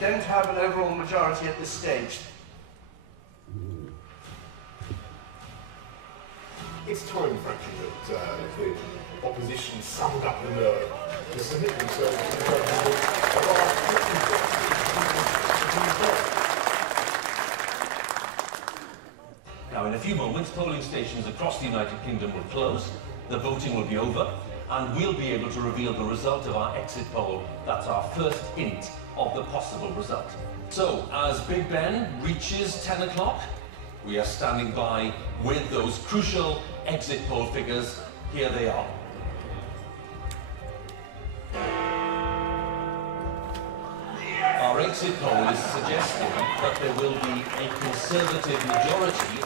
don't have an overall majority at this stage. It's time, frankly, that the opposition summed up the nerve to submit themselves to the purposes of our Now, in a few moments, polling stations across the United Kingdom will close, the voting will be over, and we'll be able to reveal the result of our exit poll. That's our first hint of the possible result. So, as Big Ben reaches 10 o'clock, we are standing by with those crucial exit poll figures. Here they are. Our exit poll is suggesting that there will be a Conservative majority.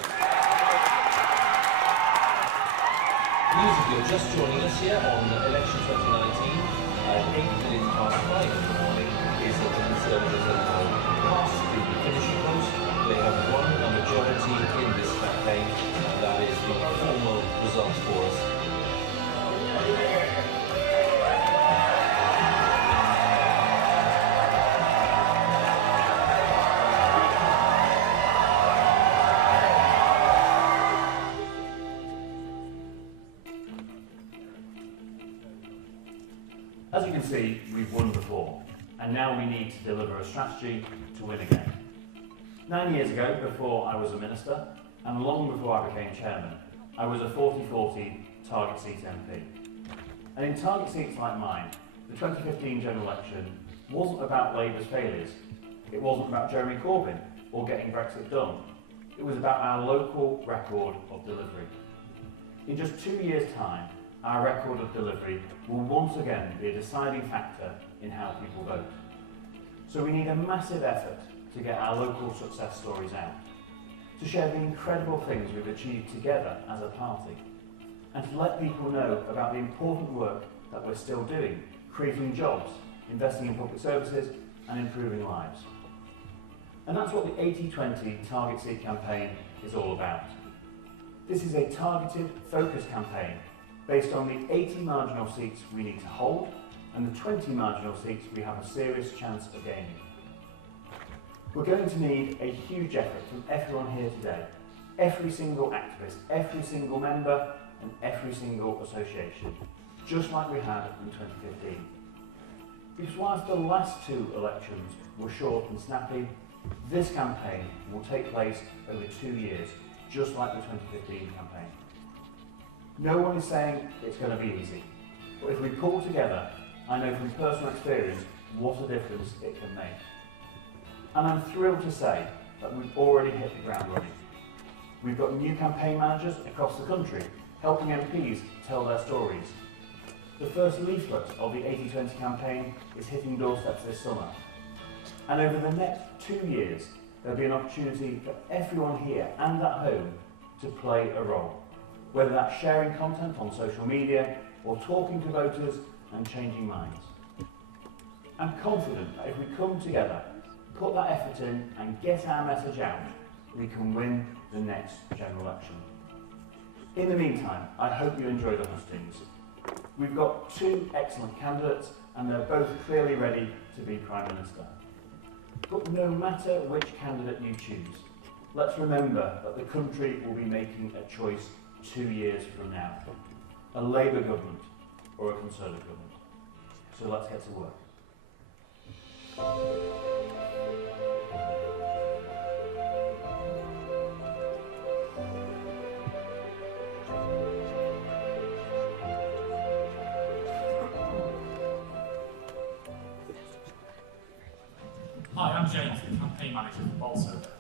News if you're just joining us here on election 2019, at 5:08 in the morning, is that the Conservatives are now past the finishing post. They have won a majority in this campaign, and that is the formal result for us. As you can see, we've won before, and now we need to deliver a strategy to win again. 9 years ago, before I was a minister, and long before I became chairman, I was a 40-40 target seat MP. And in target seats like mine, the 2015 general election wasn't about Labour's failures. It wasn't about Jeremy Corbyn or getting Brexit done. It was about our local record of delivery. In just 2 years' time, our record of delivery will once again be a deciding factor in how people vote. So we need a massive effort to get our local success stories out, to share the incredible things we've achieved together as a party, and to let people know about the important work that we're still doing, creating jobs, investing in public services, and improving lives. And that's what the 80-20 target seat campaign is all about. This is a targeted, focused campaign based on the 80 marginal seats we need to hold and the 20 marginal seats we have a serious chance of gaining. We're going to need a huge effort from everyone here today, every single activist, every single member and every single association, just like we had in 2015. Because whilst the last two elections were short and snappy, this campaign will take place over 2 years, just like the 2015 campaign. No one is saying it's going to be easy, but if we pull together, I know from personal experience what a difference it can make. And I'm thrilled to say that we've already hit the ground running. We've got new campaign managers across the country helping MPs tell their stories. The first leaflet of the 80-20 campaign is hitting doorsteps this summer. And over the next 2 years, there'll be an opportunity for everyone here and at home to play a role, whether that's sharing content on social media or talking to voters and changing minds. I'm confident that if we come together, put that effort in and get our message out, we can win the next general election. In the meantime, I hope you enjoy the hustings. We've got 2 excellent candidates and they're both clearly ready to be Prime Minister. But no matter which candidate you choose, let's remember that the country will be making a choice 2 years from now. A Labour government or a Conservative government. So let's get to work. Hi, I'm James, the campaign manager for Bolsover.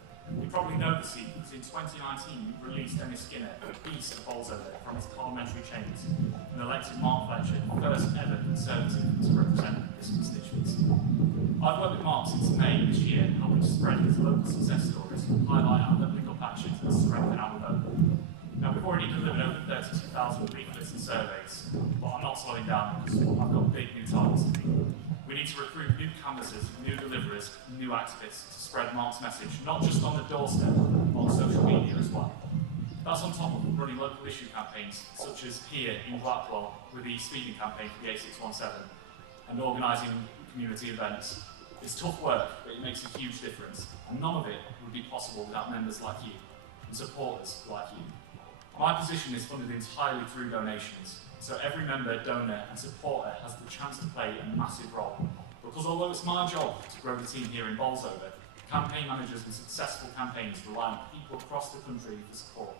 You probably know the scene because in 2019 we released Dennis Skinner, east of Bolsover, from his parliamentary chains and elected Mark Fletcher, first ever Conservative to represent this constituency. I've worked with Mark since May this year, helping to spread his local success stories and highlight our leveling up actions and strengthen our vote. Now, we've already delivered over 32,000 leaflets and surveys, but I'm not slowing down because I've got big new targets to meet. We need to recruit new canvassers, new deliverers, new activists to spread Mark's message, not just on the doorstep, but on social media as well. That's on top of running local issue campaigns, such as here in Blackwell with the speeding campaign for the A617, and organising community events. It's tough work, but it makes a huge difference, and none of it would be possible without members like you and supporters like you. My position is funded entirely through donations, so every member, donor and supporter has the chance to play a massive role. Because although it's my job to grow the team here in Bolsover, campaign managers and successful campaigns rely on people across the country for support,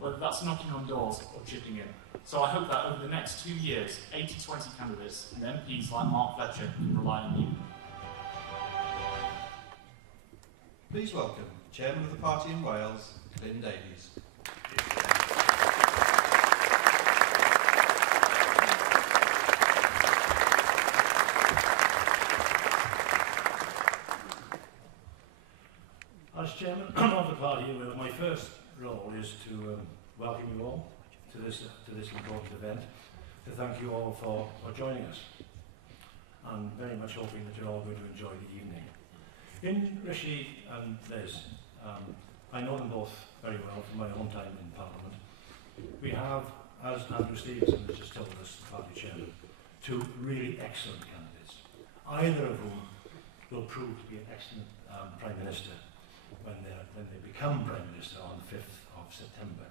whether that's knocking on doors or chipping in. So I hope that over the next 2 years, 80-20 candidates and MPs like Mark Fletcher can rely on you. Please welcome Chairman of the party in Wales, Glyn Davies. As Chairman of the party, my first role is to welcome you all to this important event, to thank you all for joining us, and very much hoping that you're all going to enjoy the evening. In Rishi and Liz, I know them both very well from my own time in Parliament. We have, as Andrew Stevenson has just told us, the party chairman, two really excellent candidates, either of whom will prove to be an excellent Prime Minister when they become Prime Minister on the 5th of September.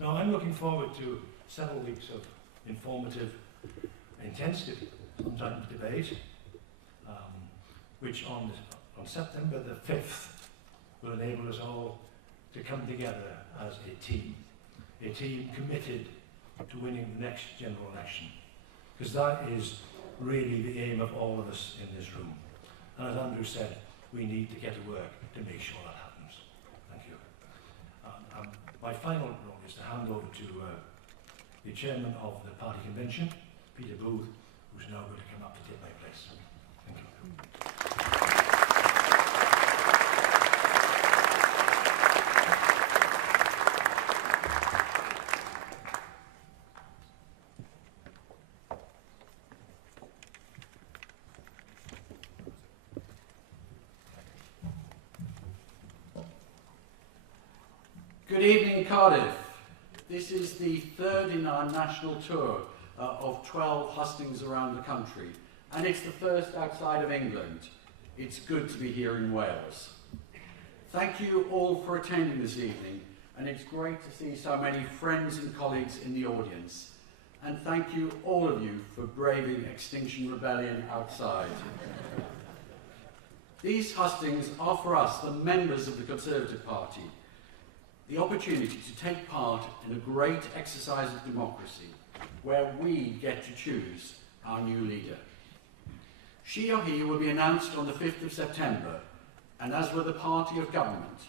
Now, I'm looking forward to several weeks of informative, intense, sometimes debate, which on September the 5th will enable us all to come together as a team committed to winning the next general election, because that is really the aim of all of us in this room. And as Andrew said, we need to get to work to make sure that happens. Thank you. My final role is to hand over to the chairman of the party convention, Peter Booth, who's now going to come up to take my place. Thank you. Good evening, Cardiff. This is the third in our national tour of 12 hustings around the country, and it's the first outside of England. It's good to be here in Wales. Thank you all for attending this evening, and it's great to see so many friends and colleagues in the audience. And thank you, all of you, for braving Extinction Rebellion outside. These hustings are for us, the members of the Conservative Party, the opportunity to take part in a great exercise of democracy where we get to choose our new leader. She or he will be announced on the 5th of September, and as with the party of government,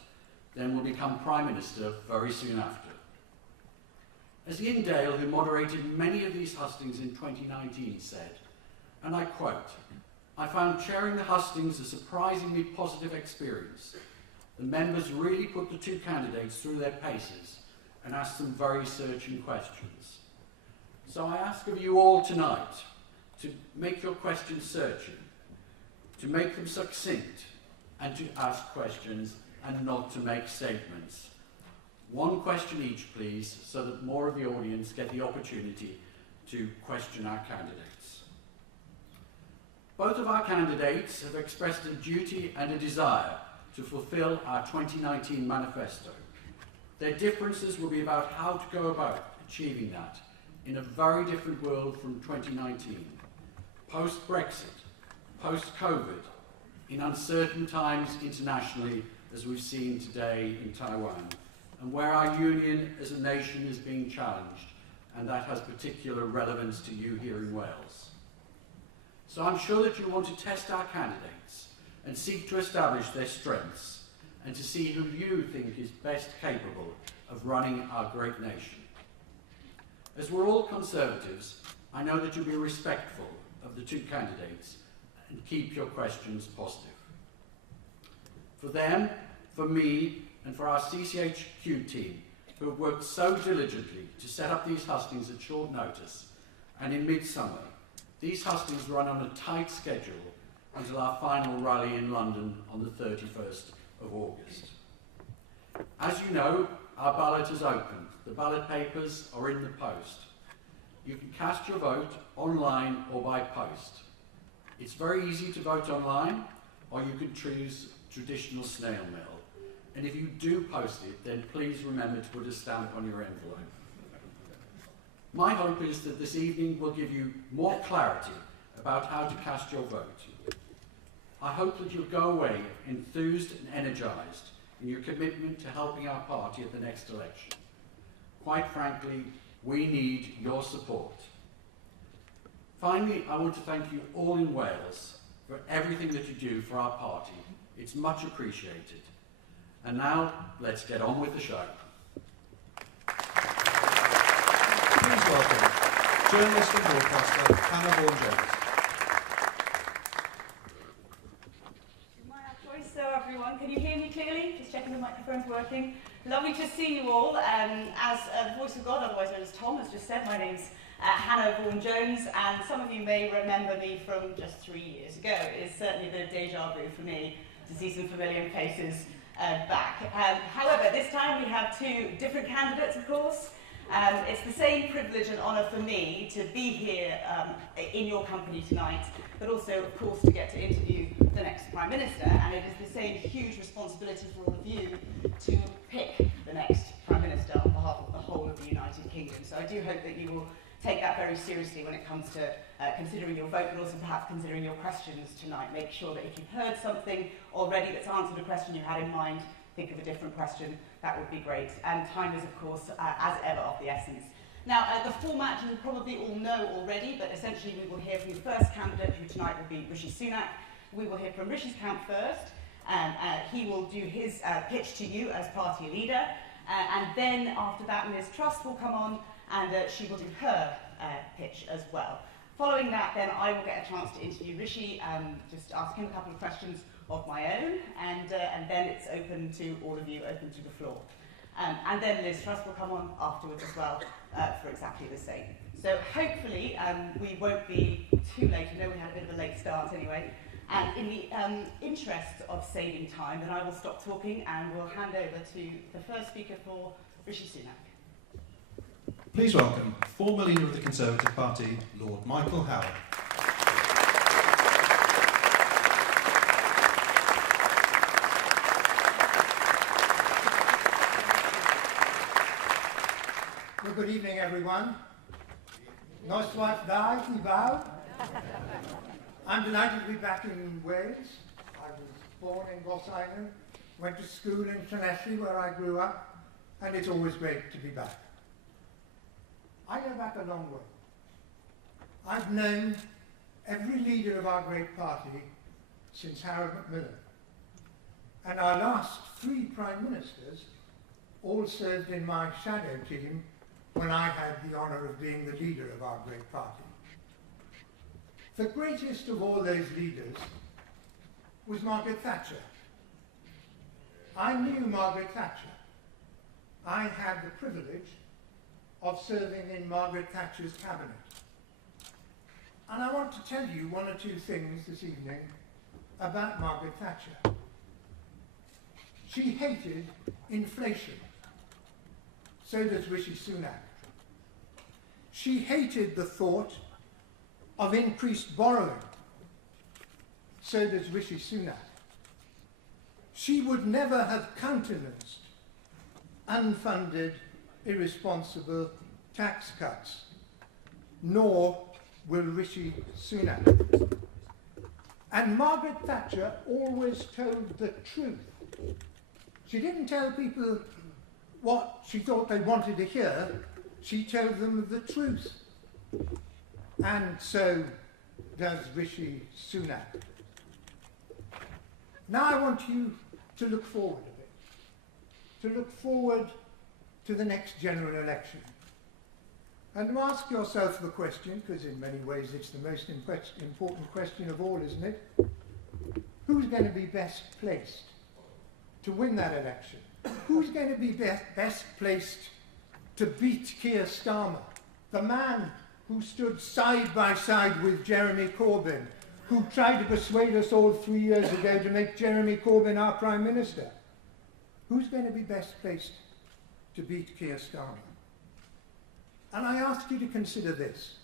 then will become Prime Minister very soon after. As Ian Dale, who moderated many of these hustings in 2019, said, and I quote, "I found chairing the hustings a surprisingly positive experience. The members really put the two candidates through their paces and asked some very searching questions. So I ask of you all tonight to make your questions searching, to make them succinct, and to ask questions and not to make statements. One question each, please, so that more of the audience get the opportunity to question our candidates. Both of our candidates have expressed a duty and a desire to fulfil our 2019 manifesto. Their differences will be about how to go about achieving that in a very different world from 2019, post-Brexit, post-COVID, in uncertain times internationally, as we've seen today in Taiwan, and where our union as a nation is being challenged, and that has particular relevance to you here in Wales. So I'm sure that you want to test our candidates and seek to establish their strengths and to see who you think is best capable of running our great nation. As we're all Conservatives, I know that you'll be respectful of the two candidates and keep your questions positive. For them, for me, and for our CCHQ team, who have worked so diligently to set up these hustings at short notice, and in midsummer, these hustings run on a tight schedule until our final rally in London on the 31st of August. As you know, our ballot has opened. The ballot papers are in the post. You can cast your vote online or by post. It's very easy to vote online. or you can choose traditional snail mail. And if you do post it, then please remember to put a stamp on your envelope. My hope is that this evening will give you more clarity about how to cast your vote. I hope that you'll go away enthused and energised in your commitment to helping our party at the next election. Quite frankly, we need your support. Finally, I want to thank you all in Wales for everything that you do for our party. It's much appreciated. And now, let's get on with the show. Please welcome journalist and broadcaster Hannah Vaughan-Jones. My voice, so everyone, can you hear me clearly? Just checking the microphone's working. Lovely to see you all. As the voice of God, otherwise known as Tom, has just said, my name's Hannah Vaughan-Jones, and some of you may remember me from just 3 years ago. It's certainly a bit of deja vu for me to see some familiar faces back. However, this time we have two different candidates, of course. It's the same privilege and honour for me to be here in your company tonight, but also, of course, to get to interview the next Prime Minister. And it is the same huge responsibility for all of you to pick the next Prime Minister on behalf of the whole of the United Kingdom. So I do hope that you will take that very seriously when it comes to considering your vote, but also perhaps considering your questions tonight. Make sure that if you've heard something already that's answered a question you had in mind, think of a different question. That would be great. And time is, of course, as ever, of the essence. Now, the format you probably all know already, but essentially we will hear from the first candidate, who tonight will be Rishi Sunak. We will hear from Rishi's camp first. He will do his pitch to you as party leader. And then after that, Ms. Truss will come on, and she will do her pitch as well. Following that, then I will get a chance to interview Rishi, just ask him a couple of questions of my own, and then it's open to all of you, open to the floor. And then Liz Truss will come on afterwards as well for exactly the same. So hopefully we won't be too late. I know we had a bit of a late start anyway. And in the interest of saving time, then I will stop talking and we'll hand over to the first speaker for Rishi Sunak. Please welcome former leader of the Conservative Party, Lord Michael Howard. Well, good evening, everyone. Noswaith da, chi fawr. I'm delighted to be back in Wales. I was born in Bosainon, went to school in Senedd, where I grew up, and it's always great to be back. I go back a long way. I've known every leader of our great party since Harold Macmillan. And our last three Prime Ministers all served in my shadow team when I had the honour of being the leader of our great party. The greatest of all those leaders was Margaret Thatcher. I knew Margaret Thatcher. I had the privilege of serving in Margaret Thatcher's cabinet. And I want to tell you one or two things this evening about Margaret Thatcher. She hated inflation. So does Rishi Sunak. She hated the thought of increased borrowing. So does Rishi Sunak. She would never have countenanced unfunded, irresponsible tax cuts, nor will Rishi Sunak. And Margaret Thatcher always told the truth. She didn't tell people what she thought they wanted to hear, she told them the truth. And so does Rishi Sunak. Now I want you to look forward a bit, to look forward to the next general election, and to ask yourself the question, because in many ways it's the most important question of all, isn't it? Who's going to be best placed to win that election? Who's going to be best placed to beat Keir Starmer, the man who stood side by side with Jeremy Corbyn, who tried to persuade us all 3 years ago to make Jeremy Corbyn our Prime Minister? Who's going to be best placed to beat Keir Starmer? And I ask you to consider this.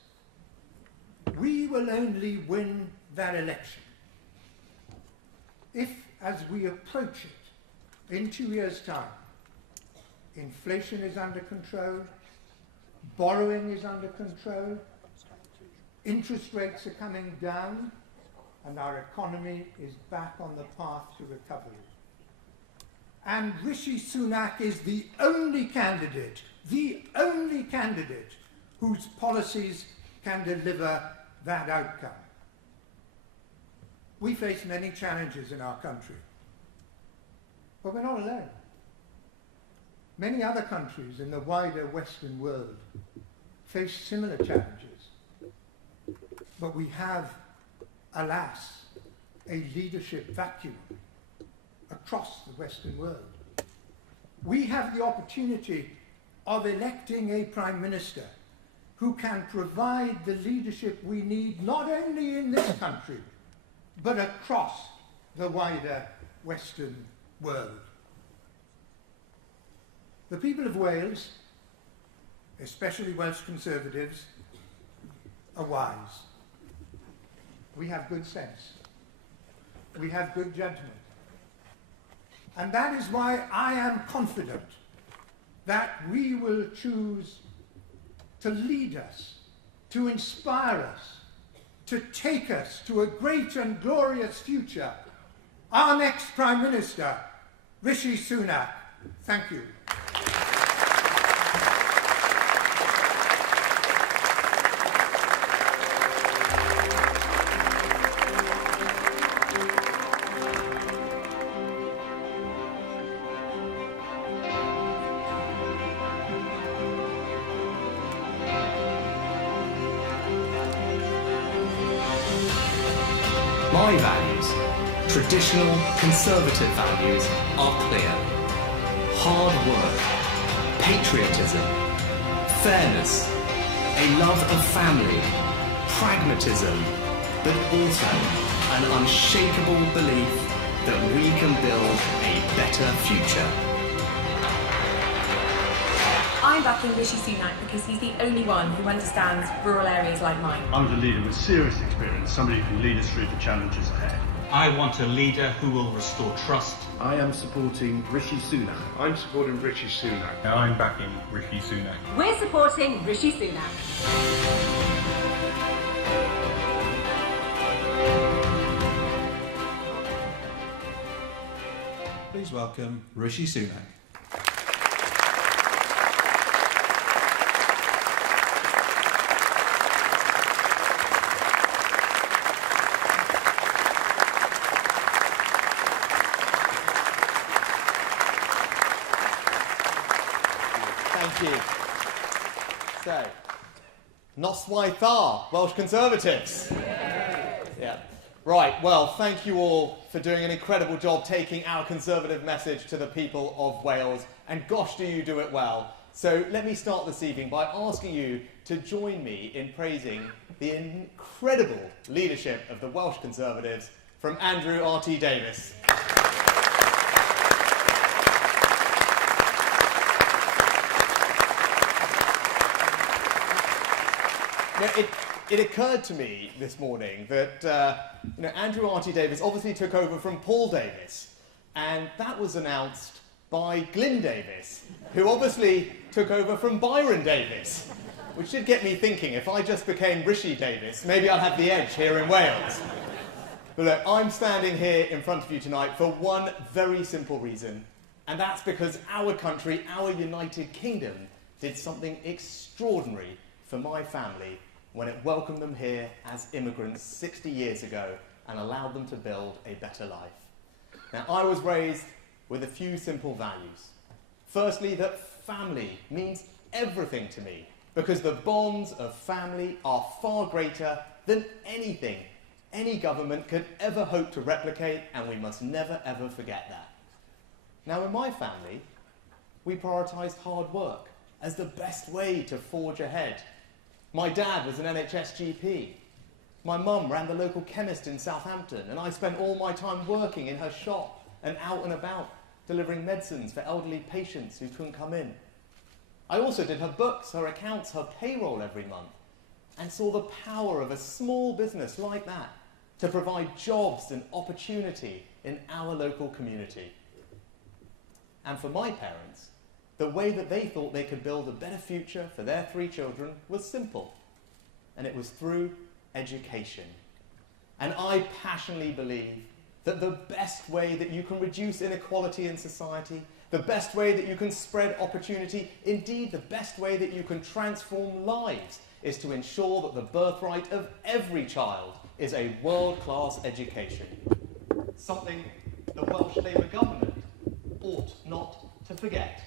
We will only win that election if, as we approach it in 2 years' time, inflation is under control, borrowing is under control, interest rates are coming down, and our economy is back on the path to recovery. And Rishi Sunak is the only candidate whose policies can deliver that outcome. We face many challenges in our country, but we're not alone. Many other countries in the wider Western world face similar challenges, but we have, alas, a leadership vacuum across the Western world. We have the opportunity of electing a Prime Minister who can provide the leadership we need not only in this country, but across the wider Western world. The people of Wales, especially Welsh Conservatives, are wise. We have good sense. We have good judgment. And that is why I am confident that we will choose to lead us, to inspire us, to take us to a great and glorious future. Our next Prime Minister, Rishi Sunak. Thank you. My values, traditional conservative values, are clear. Hard work, patriotism, fairness, a love of family, pragmatism, but also an unshakable belief that we can build a better future. I'm backing Rishi Sunak because he's the only one who understands rural areas like mine. I want a leader with serious experience, somebody who can lead us through the challenges ahead. I want a leader who will restore trust. I am supporting Rishi Sunak. I'm supporting Rishi Sunak. I'm backing Rishi Sunak. We're supporting Rishi Sunak. Please welcome Rishi Sunak. Thank you. So, Noswaith Welsh Conservatives. Yeah. Right, well, thank you all for doing an incredible job taking our Conservative message to the people of Wales, and gosh, do you do it well. So let me start this evening by asking you to join me in praising the incredible leadership of the Welsh Conservatives from Andrew R.T. Davies. Now, it occurred to me this morning that Andrew R.T. Davies obviously took over from Paul Davies, and that was announced by Glyn Davies, who obviously took over from Byron Davies, which did get me thinking, if I just became Rishi Davies, maybe I'd have the edge here in Wales. But look, I'm standing here in front of you tonight for one very simple reason, and that's because our country, our United Kingdom, did something extraordinary for my family when it welcomed them here as immigrants 60 years ago and allowed them to build a better life. Now, I was raised with a few simple values. Firstly, that family means everything to me, because the bonds of family are far greater than anything any government could ever hope to replicate, and we must never ever forget that. Now, in my family, we prioritised hard work as the best way to forge ahead. My dad was an NHS GP. My mum ran the local chemist in Southampton, and I spent all my time working in her shop and out and about, delivering medicines for elderly patients who couldn't come in. I also did her books, her accounts, her payroll every month, and saw the power of a small business like that to provide jobs and opportunity in our local community. And for my parents, the way that they thought they could build a better future for their 3 children was simple, and it was through education. And I passionately believe that the best way that you can reduce inequality in society, the best way that you can spread opportunity, indeed the best way that you can transform lives, is to ensure that the birthright of every child is a world-class education. Something the Welsh Labour government ought not to forget.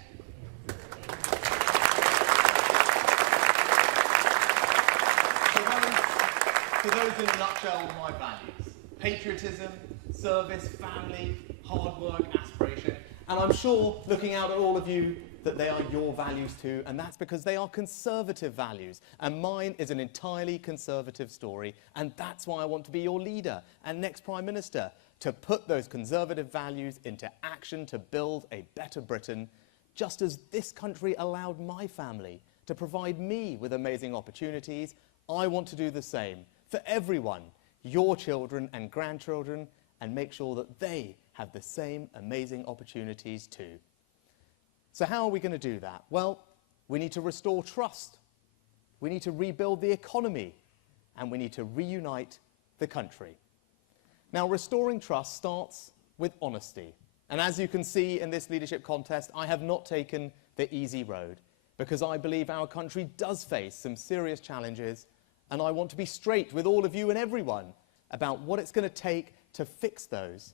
So those in a nutshell are my values: patriotism, service, family, hard work, aspiration. And I'm sure, looking out at all of you, that they are your values too, and that's because they are conservative values, and mine is an entirely conservative story, and that's why I want to be your leader and next Prime Minister, to put those conservative values into action to build a better Britain, just as this country allowed my family to provide me with amazing opportunities. I want to do the same for everyone, your children and grandchildren, and make sure that they have the same amazing opportunities too. So how are we going to do that? Well, we need to restore trust, we need to rebuild the economy, and we need to reunite the country. Now, restoring trust starts with honesty. And as you can see in this leadership contest, I have not taken the easy road, because I believe our country does face some serious challenges, and I want to be straight with all of you and everyone about what it's going to take to fix those.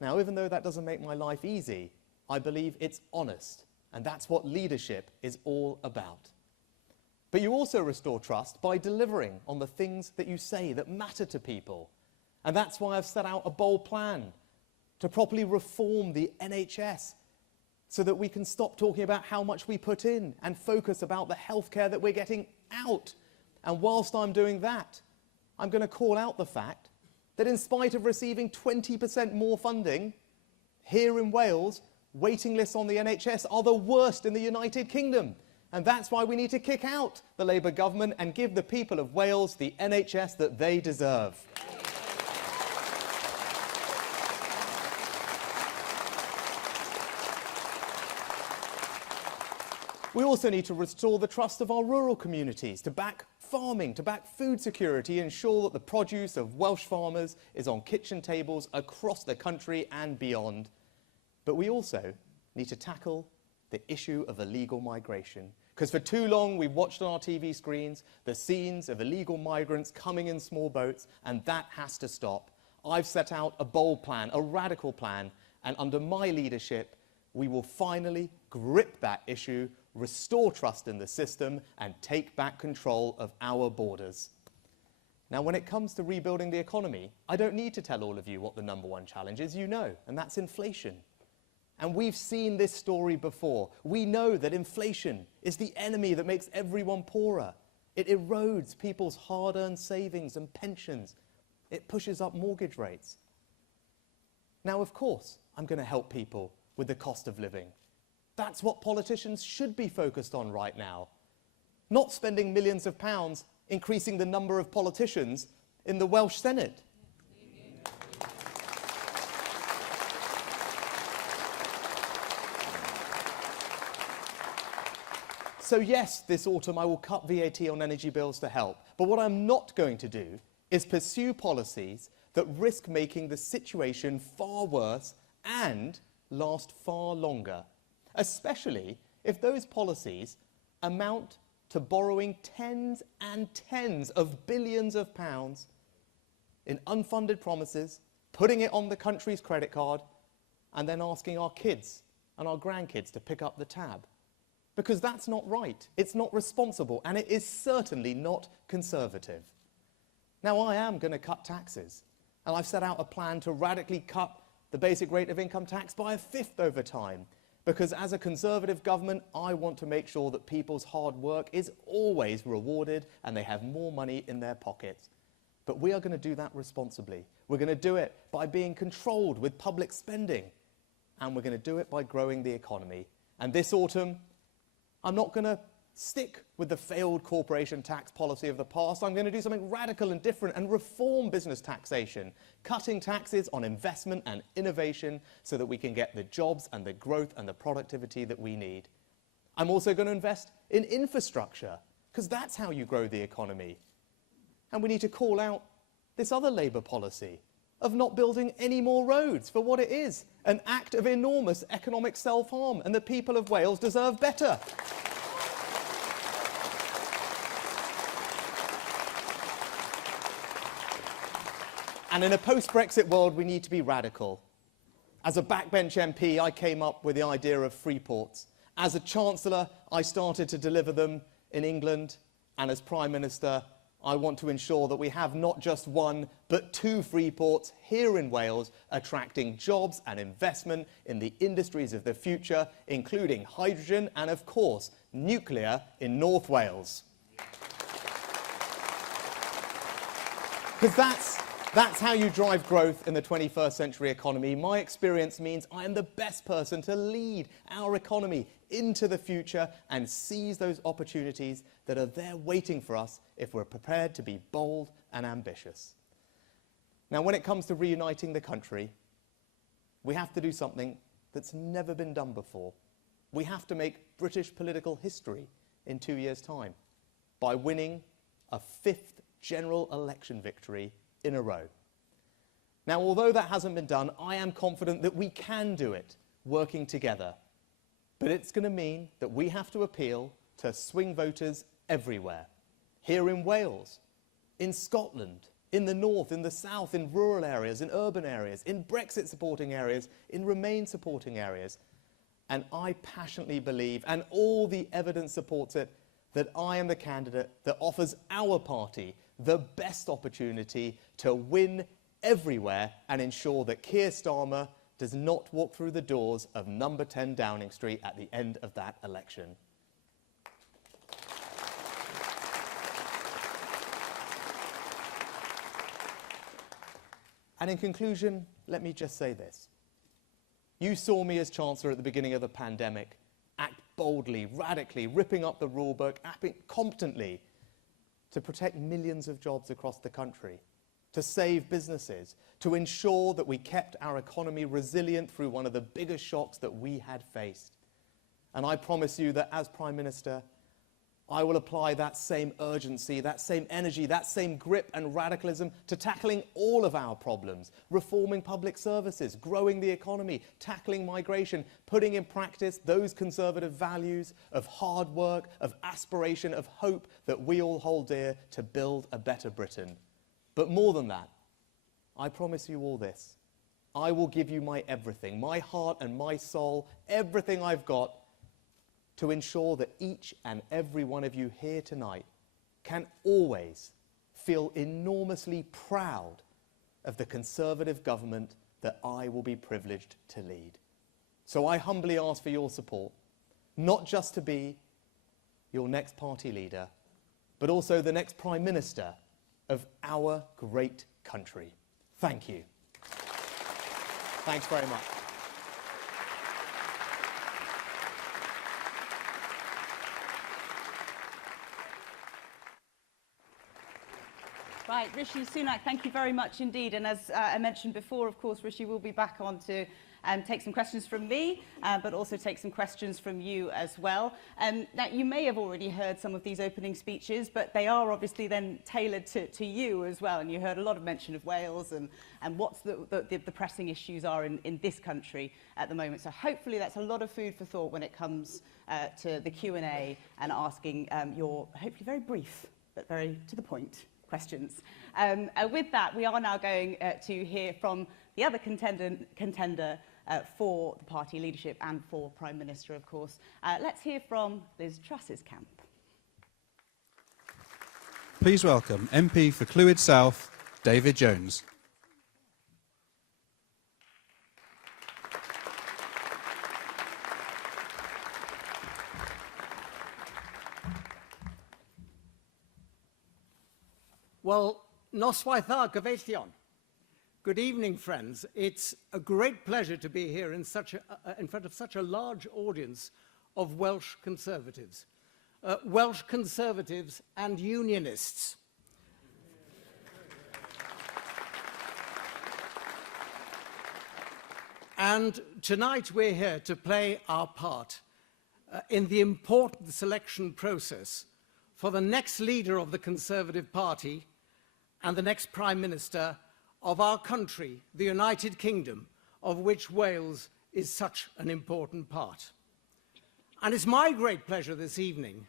Now, even though that doesn't make my life easy, I believe it's honest, and that's what leadership is all about. But you also restore trust by delivering on the things that you say that matter to people. And that's why I've set out a bold plan to properly reform the NHS, so that we can stop talking about how much we put in and focus about the healthcare that we're getting out. And whilst I'm doing that, I'm going to call out the fact that in spite of receiving 20% more funding, here in Wales, waiting lists on the NHS are the worst in the United Kingdom. And that's why we need to kick out the Labour government and give the people of Wales the NHS that they deserve. We also need to restore the trust of our rural communities, to back farming, to back food security, ensure that the produce of Welsh farmers is on kitchen tables across the country and beyond. But we also need to tackle the issue of illegal migration, because for too long we've watched on our TV screens the scenes of illegal migrants coming in small boats, and that has to stop. I've set out a bold plan, a radical plan, and under my leadership we will finally grip that issue, restore trust in the system, and take back control of our borders. Now, when it comes to rebuilding the economy, I don't need to tell all of you what the #1 challenge is. You know, and that's inflation. And we've seen this story before. We know that inflation is the enemy that makes everyone poorer. It erodes people's hard-earned savings and pensions. It pushes up mortgage rates. Now, of course, I'm going to help people with the cost of living. That's what politicians should be focused on right now. Not spending millions of pounds increasing the number of politicians in the Welsh Senedd. So yes, this autumn I will cut VAT on energy bills to help. But what I'm not going to do is pursue policies that risk making the situation far worse and last far longer, especially if those policies amount to borrowing tens and tens of billions of pounds in unfunded promises, putting it on the country's credit card, and then asking our kids and our grandkids to pick up the tab. Because that's not right, it's not responsible, and it is certainly not conservative. Now, I am going to cut taxes, and I've set out a plan to radically cut the basic rate of income tax by 1/5 over time, because as a Conservative government, I want to make sure that people's hard work is always rewarded and they have more money in their pockets. But we are going to do that responsibly. We're going to do it by being controlled with public spending, and we're going to do it by growing the economy. And this autumn, I'm not going to stick with the failed corporation tax policy of the past. I'm going to do something radical and different and reform business taxation, cutting taxes on investment and innovation so that we can get the jobs and the growth and the productivity that we need. I'm also going to invest in infrastructure, because that's how you grow the economy. And we need to call out this other Labour policy of not building any more roads for what it is, an act of enormous economic self-harm, and the people of Wales deserve better. And in a post-Brexit world, we need to be radical. As a backbench MP, I came up with the idea of free ports. As a Chancellor, I started to deliver them in England. And as Prime Minister, I want to ensure that we have not just one, but 2 free ports here in Wales, attracting jobs and investment in the industries of the future, including hydrogen and, of course, nuclear in North Wales. Because that's how you drive growth in the 21st century economy. My experience means I am the best person to lead our economy into the future and seize those opportunities that are there waiting for us if we're prepared to be bold and ambitious. Now, when it comes to reuniting the country, we have to do something that's never been done before. We have to make British political history in 2 years' time by winning a 5th general election victory in a row. Now, although that hasn't been done, I am confident that we can do it, working together. But it's going to mean that we have to appeal to swing voters everywhere. Here in Wales, in Scotland, in the north, in the south, in rural areas, in urban areas, in Brexit supporting areas, in Remain supporting areas. And I passionately believe, and all the evidence supports it, that I am the candidate that offers our party the best opportunity to win everywhere and ensure that Keir Starmer does not walk through the doors of number 10 Downing Street at the end of that election. And in conclusion, let me just say this. You saw me as Chancellor at the beginning of the pandemic act boldly, radically, ripping up the rulebook, acting competently to protect millions of jobs across the country, to save businesses, to ensure that we kept our economy resilient through one of the biggest shocks that we had faced. And I promise you that as Prime Minister, I will apply that same urgency, that same energy, that same grip and radicalism to tackling all of our problems, reforming public services, growing the economy, tackling migration, putting in practice those conservative values of hard work, of aspiration, of hope that we all hold dear to build a better Britain. But more than that, I promise you all this. I will give you my everything, my heart and my soul, everything I've got, to ensure that each and every one of you here tonight can always feel enormously proud of the Conservative government that I will be privileged to lead. So I humbly ask for your support, not just to be your next party leader, but also the next Prime Minister of our great country. Thank you. Thanks very much. Right, Rishi Sunak, thank you very much indeed. And as I mentioned before, of course, Rishi will be back on to take some questions from me, but also take some questions from you as well. Now, you may have already heard some of these opening speeches, but they are obviously then tailored to you as well. And you heard a lot of mention of Wales and what the pressing issues are in this country at the moment. So hopefully that's a lot of food for thought when it comes to the Q&A and asking your hopefully very brief, but very to the point questions. With that, we are now going to hear from the other contender for the party leadership and for Prime Minister, of course. Let's hear from Liz Truss's camp. Please welcome MP for Clwyd South, David Jones. Well, noswaith dda, gyfeillion. Good evening, friends. It's a great pleasure to be here in front of such a large audience of Welsh Conservatives. Welsh Conservatives and Unionists. And tonight we're here to play our part in the important selection process for the next leader of the Conservative Party and the next Prime Minister of our country, the United Kingdom, of which Wales is such an important part. And it's my great pleasure this evening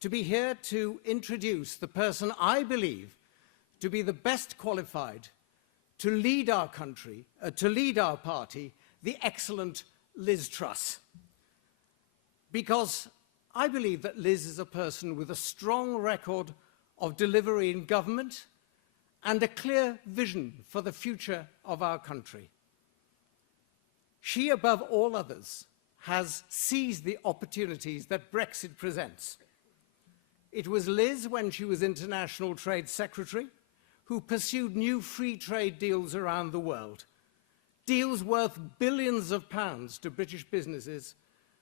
to be here to introduce the person I believe to be the best qualified to lead our country, to lead our party, the excellent Liz Truss. Because I believe that Liz is a person with a strong record of delivery in government and a clear vision for the future of our country. She, above all others, has seized the opportunities that Brexit presents. It was Liz, when she was International Trade Secretary, who pursued new free trade deals around the world, deals worth billions of pounds to British businesses,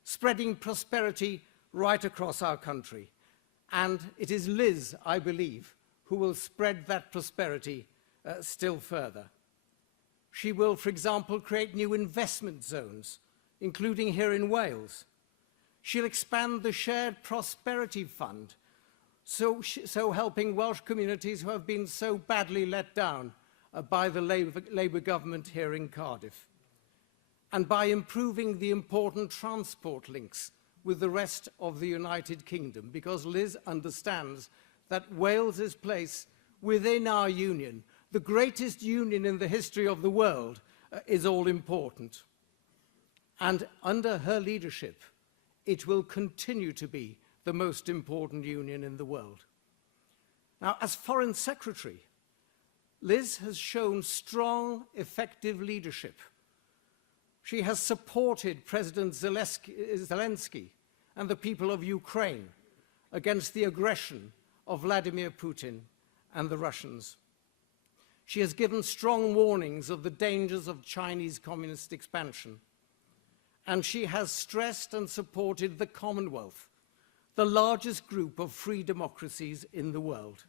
spreading prosperity right across our country. And it is Liz, I believe, who will spread that prosperity still further. She will, for example, create new investment zones, including here in Wales. She'll expand the Shared Prosperity Fund, so helping Welsh communities who have been so badly let down by the Labour government here in Cardiff, and by improving the important transport links with the rest of the United Kingdom, because Liz understands that Wales's place within our union, the greatest union in the history of the world, is all important. And under her leadership, it will continue to be the most important union in the world. Now, as Foreign Secretary, Liz has shown strong, effective leadership. She has supported President Zelensky and the people of Ukraine against the aggression of Vladimir Putin and the Russians. She has given strong warnings of the dangers of Chinese communist expansion. And she has stressed and supported the Commonwealth, the largest group of free democracies in the world.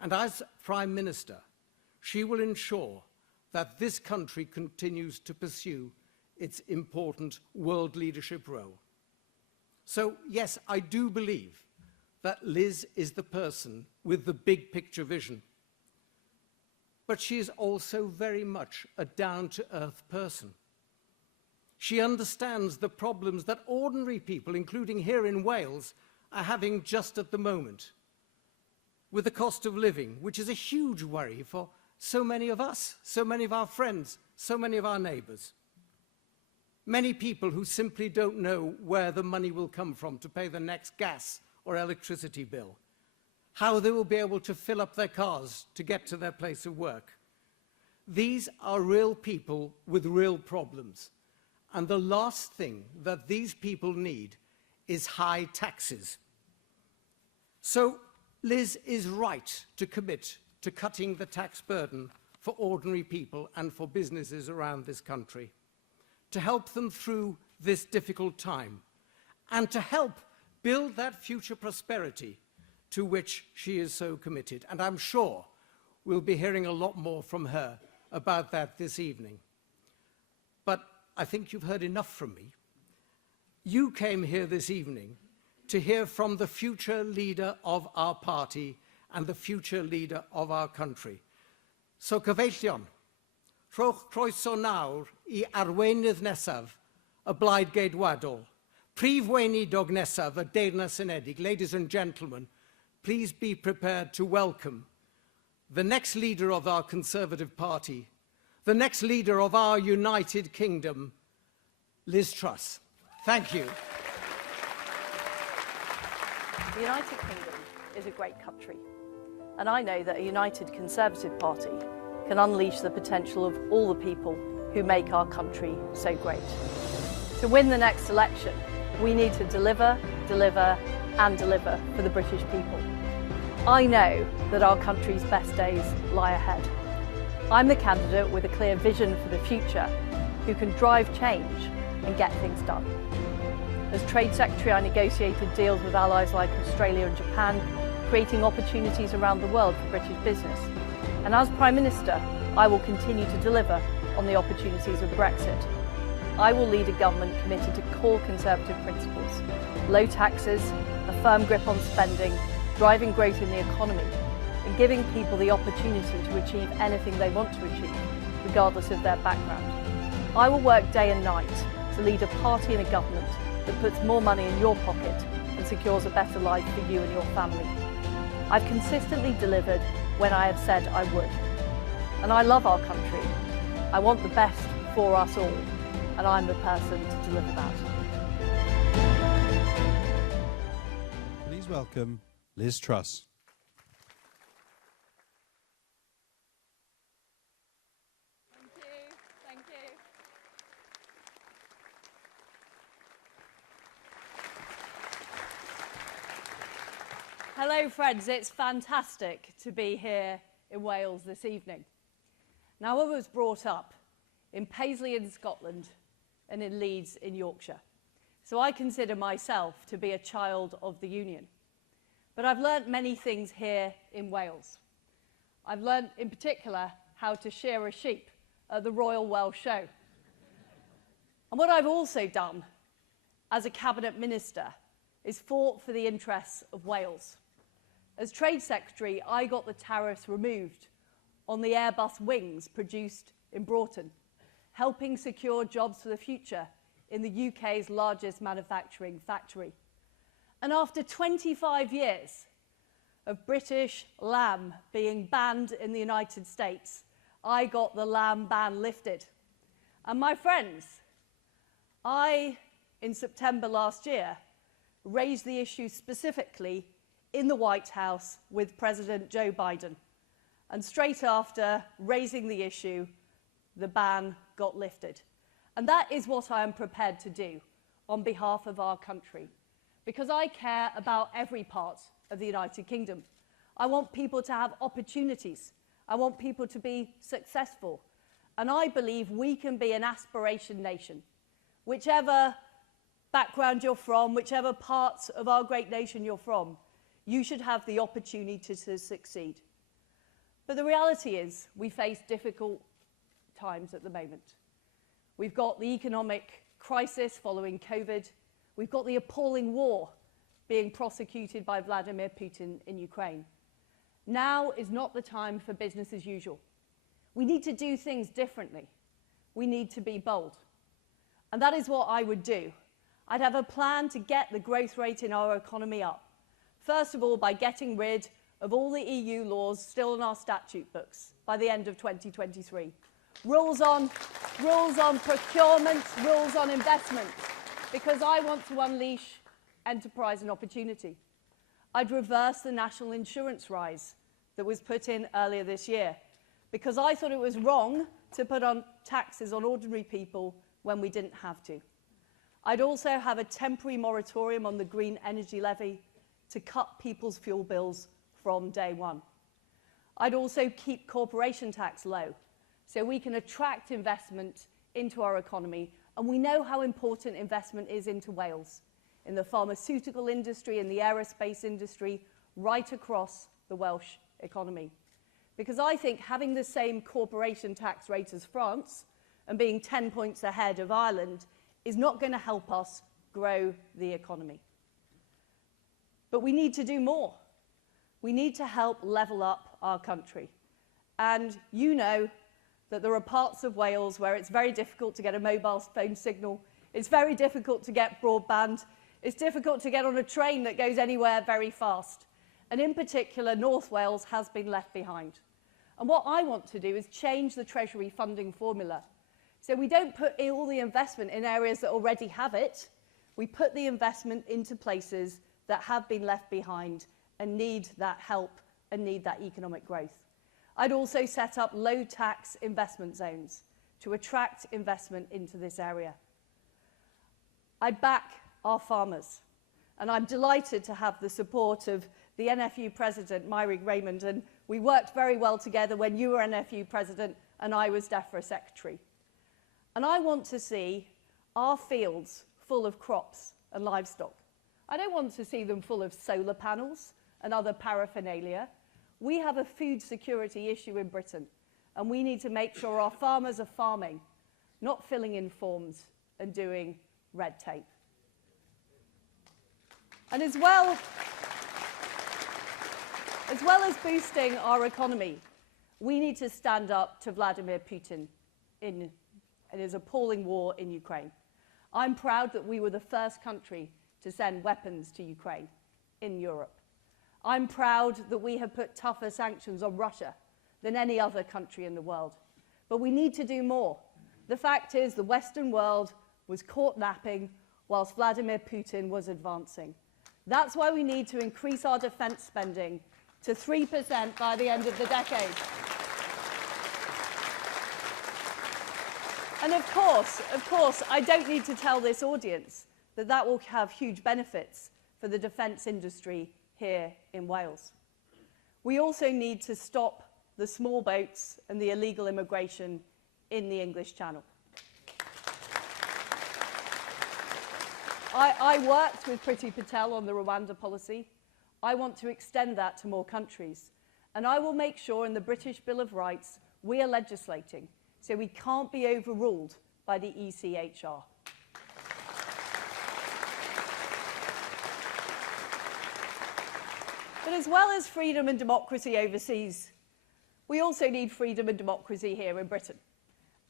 And as Prime Minister, she will ensure that this country continues to pursue its important world leadership role. So, yes, I do believe that Liz is the person with the big picture vision. But she is also very much a down-to-earth person. She understands the problems that ordinary people, including here in Wales, are having just at the moment, with the cost of living, which is a huge worry for so many of us, so many of our friends, so many of our neighbours. Many people who simply don't know where the money will come from to pay the next gas or electricity bill, how they will be able to fill up their cars to get to their place of work. These are real people with real problems. And the last thing that these people need is high taxes. So Liz is right to commit to cutting the tax burden for ordinary people and for businesses around this country, to help them through this difficult time, and to help build that future prosperity to which she is so committed. And I'm sure we'll be hearing a lot more from her about that this evening. But I think you've heard enough from me. You came here this evening to hear from the future leader of our party and the future leader of our country. So cyfeillion, rhowch croeso nawr I arweinydd nesaf y Blaid Geidwadol, Prif Weinidog nesaf y Deyrnas Unedig. Ladies and gentlemen, please be prepared to welcome the next leader of our Conservative Party, the next leader of our United Kingdom, Liz Truss. Thank you. The United Kingdom is a great country, and I know that a united Conservative Party can unleash the potential of all the people who make our country so great. To win the next election, we need to deliver, deliver, and deliver for the British people. I know that our country's best days lie ahead. I'm the candidate with a clear vision for the future, who can drive change and get things done. As Trade Secretary, I negotiated deals with allies like Australia and Japan, creating opportunities around the world for British business. And as Prime Minister, I will continue to deliver on the opportunities of Brexit. I will lead a government committed to core Conservative principles: low taxes, a firm grip on spending, driving growth in the economy, and giving people the opportunity to achieve anything they want to achieve, regardless of their background. I will work day and night to lead a party and a government that puts more money in your pocket and secures a better life for you and your family. I've consistently delivered when I have said I would. And I love our country. I want the best for us all, and I'm the person to deliver that. Please welcome Liz Truss. Thank you. Hello friends, it's fantastic to be here in Wales this evening. Now, I was brought up in Paisley in Scotland and in Leeds in Yorkshire, so I consider myself to be a child of the Union. But I've learnt many things here in Wales. I've learnt in particular how to shear a sheep at the Royal Welsh Show. And what I've also done as a Cabinet Minister is fought for the interests of Wales. As Trade Secretary, I got the tariffs removed on the Airbus wings produced in Broughton, helping secure jobs for the future in the UK's largest manufacturing factory. And after 25 years of British lamb being banned in the United States, I got the lamb ban lifted. And my friends, in September last year, raised the issue specifically in the White House with President Joe Biden. And straight after raising the issue, the ban got lifted. And that is what I am prepared to do on behalf of our country, because I care about every part of the United Kingdom. I want people to have opportunities. I want people to be successful. And I believe we can be an aspiration nation. Whichever background you're from, whichever parts of our great nation you're from, you should have the opportunity to succeed. But the reality is we face difficult times at the moment. We've got the economic crisis following COVID. We've got the appalling war being prosecuted by Vladimir Putin in Ukraine. Now is not the time for business as usual. We need to do things differently. We need to be bold. And that is what I would do. I'd have a plan to get the growth rate in our economy up. First of all, by getting rid of all the EU laws still in our statute books by the end of 2023. Rules on procurement, rules on investment, because I want to unleash enterprise and opportunity. I'd reverse the national insurance rise that was put in earlier this year, because I thought it was wrong to put on taxes on ordinary people when we didn't have to. I'd also have a temporary moratorium on the green energy levy to cut people's fuel bills from day one. I'd also keep corporation tax low so we can attract investment into our economy, and we know how important investment is into Wales, in the pharmaceutical industry, in the aerospace industry, right across the Welsh economy. Because I think having the same corporation tax rate as France and being 10 points ahead of Ireland is not going to help us grow the economy. But we need to do more. We need to help level up our country. And you know that there are parts of Wales where it's very difficult to get a mobile phone signal. It's very difficult to get broadband. It's difficult to get on a train that goes anywhere very fast. And in particular, North Wales has been left behind. And what I want to do is change the Treasury funding formula. So we don't put all the investment in areas that already have it. We put the investment into places that have been left behind and need that help and need that economic growth. I'd also set up low-tax investment zones to attract investment into this area. I'd back our farmers, and I'm delighted to have the support of the NFU President, Myrick Raymond, and we worked very well together when you were NFU President and I was DEFRA Secretary. And I want to see our fields full of crops and livestock. I don't want to see them full of solar panels and other paraphernalia. We have a food security issue in Britain, and we need to make sure our farmers are farming, not filling in forms and doing red tape. And as well as boosting our economy, we need to stand up to Vladimir Putin in his appalling war in Ukraine. I'm proud that we were the first country to send weapons to Ukraine in Europe. I'm proud that we have put tougher sanctions on Russia than any other country in the world. But we need to do more. The fact is the Western world was caught napping whilst Vladimir Putin was advancing. That's why we need to increase our defence spending to 3% by the end of the decade. And of course, I don't need to tell this audience that that will have huge benefits for the defence industry here in Wales. We also need to stop the small boats and the illegal immigration in the English Channel. I worked with Priti Patel on the Rwanda policy. I want to extend that to more countries. And I will make sure in the British Bill of Rights we are legislating so we can't be overruled by the ECHR. But as well as freedom and democracy overseas, we also need freedom and democracy here in Britain.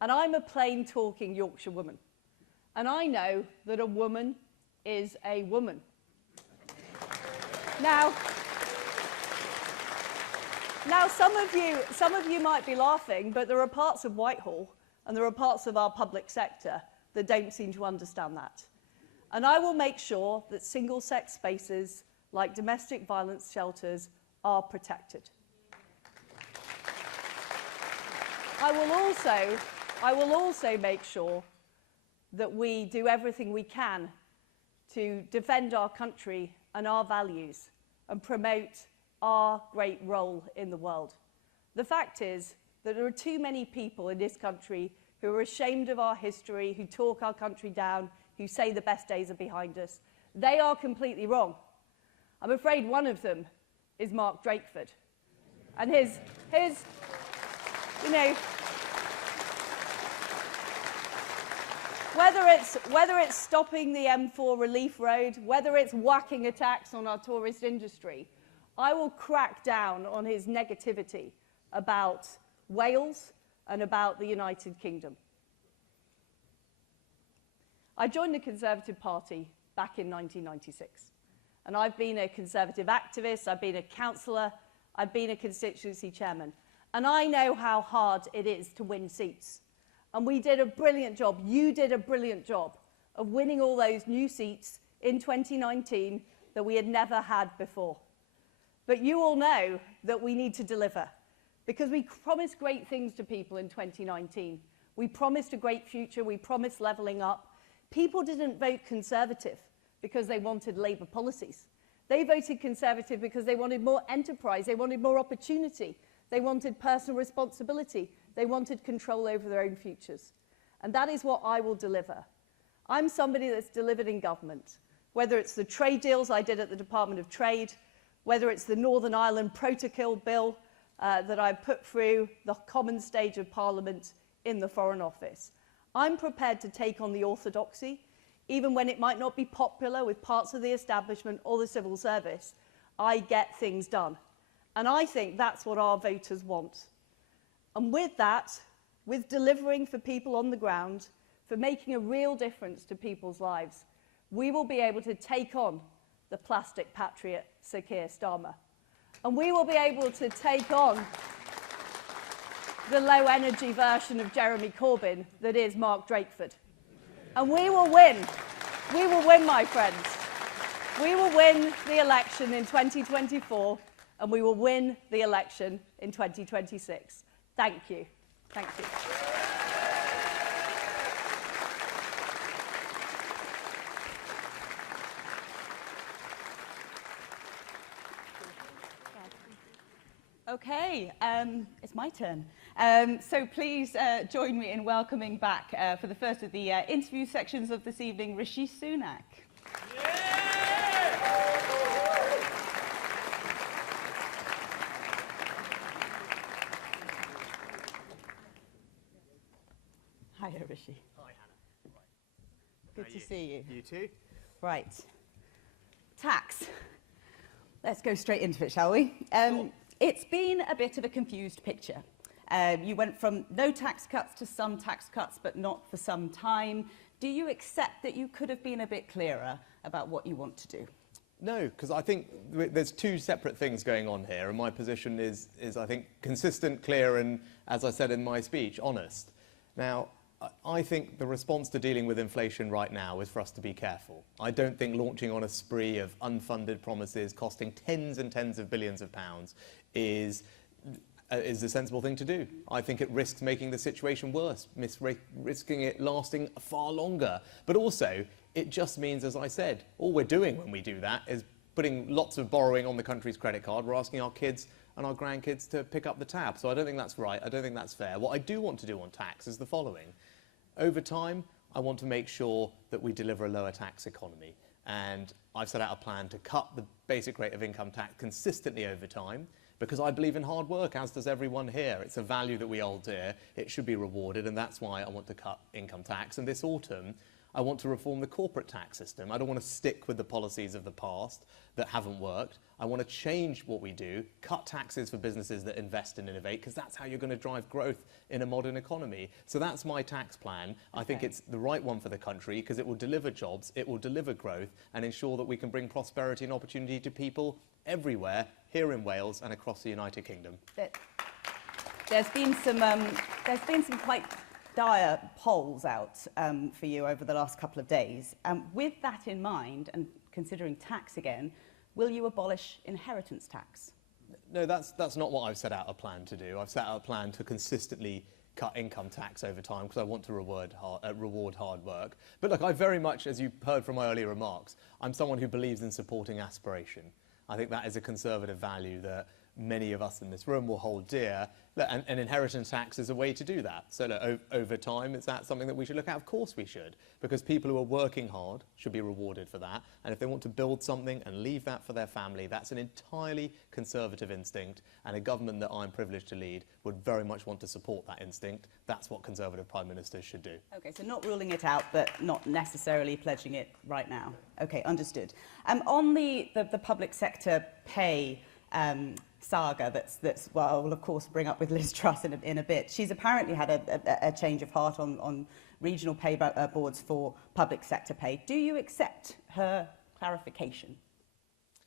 And I'm a plain talking Yorkshire woman. And I know that a woman is a woman. Now some of you might be laughing, but there are parts of Whitehall and there are parts of our public sector that don't seem to understand that. And I will make sure that single-sex spaces like domestic violence shelters are protected. I will also make sure that we do everything we can to defend our country and our values and promote our great role in the world. The fact is that there are too many people in this country who are ashamed of our history, who talk our country down, who say the best days are behind us. They are completely wrong. I'm afraid one of them is Mark Drakeford. And his you know, whether it's stopping the M4 relief road, whether it's whacking attacks on our tourist industry, I will crack down on his negativity about Wales and about the United Kingdom. I joined the Conservative Party back in 1996. And I've been a Conservative activist, I've been a councillor, I've been a constituency chairman. And I know how hard it is to win seats. And we did a brilliant job, you did a brilliant job of winning all those new seats in 2019 that we had never had before. But you all know that we need to deliver, because we promised great things to people in 2019. We promised a great future, we promised levelling up. People didn't vote Conservative because they wanted Labour policies. They voted Conservative because they wanted more enterprise, they wanted more opportunity, they wanted personal responsibility, they wanted control over their own futures. And that is what I will deliver. I'm somebody that's delivered in government, whether it's the trade deals I did at the Department of Trade, whether it's the Northern Ireland Protocol Bill that I put through the common stage of Parliament in the Foreign Office. I'm prepared to take on the orthodoxy, even when it might not be popular with parts of the establishment or the civil service. I get things done. And I think that's what our voters want. And with that, with delivering for people on the ground, for making a real difference to people's lives, we will be able to take on the plastic patriot Sir Keir Starmer. And we will be able to take on the low-energy version of Jeremy Corbyn that is Mark Drakeford. And we will win. We will win, my friends. We will win the election in 2024, and we will win the election in 2026. Thank you. Thank you. Okay, it's my turn. So please join me in welcoming back for the first of the interview sections of this evening, Rishi Sunak. Hiya, Rishi. Hi, Hannah. Good to see you. You too. Right. Tax. Let's go straight into it, shall we? Sure. It's been a bit of a confused picture. You went from no tax cuts to some tax cuts, but not for some time. Do you accept that you could have been a bit clearer about what you want to do? No, because I think there's two separate things going on here, and my position is I think, consistent, clear, and, as I said in my speech, honest. Now, I think the response to dealing with inflation right now is for us to be careful. I don't think launching on a spree of unfunded promises costing tens and tens of billions of pounds is a sensible thing to do. I think it risks making the situation worse, risking it lasting far longer. But also, it just means, as I said, all we're doing when we do that is putting lots of borrowing on the country's credit card. We're asking our kids and our grandkids to pick up the tab. So I don't think that's right. I don't think that's fair. What I do want to do on tax is the following. Over time, I want to make sure that we deliver a lower tax economy. And I've set out a plan to cut the basic rate of income tax consistently over time, because I believe in hard work, as does everyone here. It's a value that we hold dear. It should be rewarded, and that's why I want to cut income tax. And this autumn, I want to reform the corporate tax system. I don't want to stick with the policies of the past that haven't worked. I want to change what we do, cut taxes for businesses that invest and innovate, because that's how you're going to drive growth in a modern economy. So that's my tax plan. I think it's the right one for the country, because it will deliver jobs, it will deliver growth, and ensure that we can bring prosperity and opportunity to people everywhere, here in Wales and across the United Kingdom. There's been some quite dire polls out for you over the last couple of days. With that in mind, and considering tax again, will you abolish inheritance tax? No, that's not what I've set out a plan to do. I've set out a plan to consistently cut income tax over time, because I want to reward hard work. But look, I very much, as you heard from my earlier remarks, I'm someone who believes in supporting aspiration. I think that is a conservative value that many of us in this room will hold dear, and inheritance tax is a way to do that. So look, over time, is that something that we should look at? Of course we should, because people who are working hard should be rewarded for that, and if they want to build something and leave that for their family, that's an entirely conservative instinct, and a government that I'm privileged to lead would very much want to support that instinct. That's what Conservative Prime Ministers should do. Okay, so not ruling it out, but not necessarily pledging it right now. Okay, understood. On the public sector pay saga that's well, we'll of course bring up with Liz Truss in a bit. She's apparently had a change of heart on regional pay boards for public sector pay. Do you accept her clarification?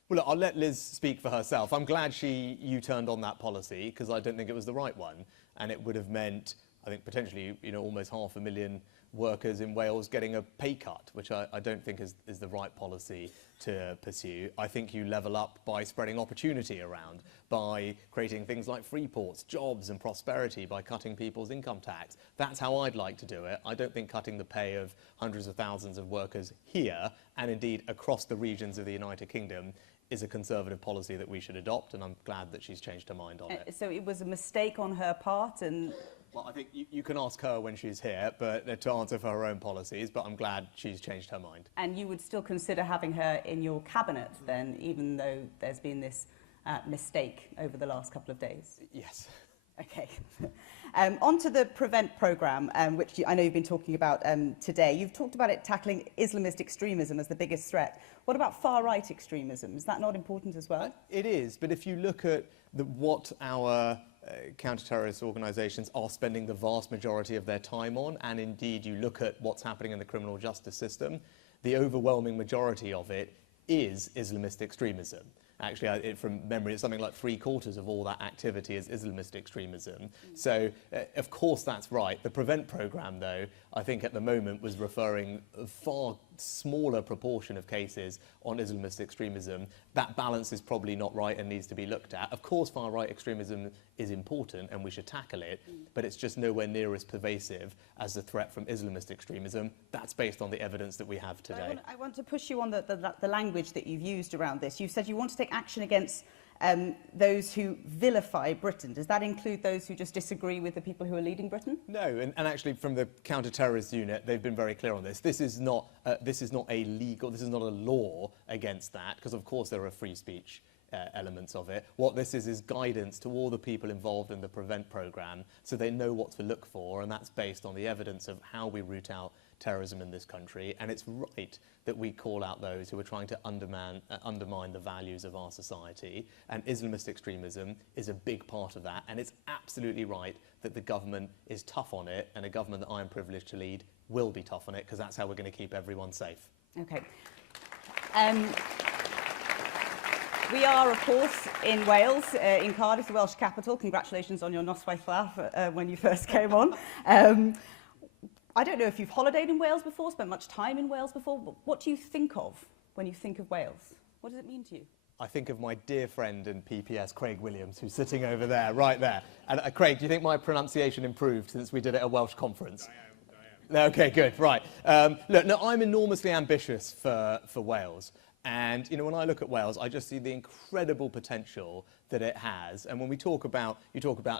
Well, look, I'll let Liz speak for herself. I'm glad she U-turned on that policy, because I don't think it was the right one, and it would have meant, I think, potentially, almost 500,000 workers in Wales getting a pay cut, which I don't think is the right policy to pursue. I think you level up by spreading opportunity around, by creating things like free ports, jobs and prosperity, by cutting people's income tax. That's how I'd like to do it. I don't think cutting the pay of hundreds of thousands of workers here, and indeed across the regions of the United Kingdom, is a conservative policy that we should adopt, and I'm glad that she's changed her mind on it. So it was a mistake on her part, and... Well, I think you can ask her when she's here, but to answer for her own policies, but I'm glad she's changed her mind. And you would still consider having her in your cabinet then, even though there's been this mistake over the last couple of days? Yes. Okay. On to the PREVENT programme, which I know you've been talking about today. You've talked about it tackling Islamist extremism as the biggest threat. What about far-right extremism? Is that not important as well? It is, but if you look at what our counter-terrorist organisations are spending the vast majority of their time on, and indeed you look at what's happening in the criminal justice system, the overwhelming majority of it is Islamist extremism. Actually, from memory, it's something like 3/4 of all that activity is Islamist extremism. So, of course, that's right. The PREVENT programme, though, I think at the moment was referring a far smaller proportion of cases on Islamist extremism. That balance is probably not right and needs to be looked at. Of course, far-right extremism is important and we should tackle it, but it's just nowhere near as pervasive as the threat from Islamist extremism. That's based on the evidence that we have today. I want to push you on the language that you've used around this. You've said you want to take action against those who vilify Britain. Does that include those who just disagree with the people who are leading Britain? No, and actually from the counter-terrorist unit, they've been very clear on this. This is not a law against that, because of course there are free speech elements of it. What this is guidance to all the people involved in the Prevent programme, so they know what to look for, and that's based on the evidence of how we root out terrorism in this country. And it's right that we call out those who are trying to undermine the values of our society, and Islamist extremism is a big part of that. And it's absolutely right that the government is tough on it, and a government that I am privileged to lead will be tough on it, because that's how we're going to keep everyone safe. Okay. We are, of course, in Wales, in Cardiff, the Welsh capital. Congratulations on your noswaith laugh when you first came on. I don't know if you've holidayed in Wales before, spent much time in Wales before, but what do you think of when you think of Wales? What does it mean to you? I think of my dear friend and PPS, Craig Williams, who's sitting over there, right there. And Craig, do you think my pronunciation improved since we did it at a Welsh conference? I am. Okay, good, right. Look, no, I'm enormously ambitious for Wales. And, you know, when I look at Wales, I just see the incredible potential that it has. And when you talk about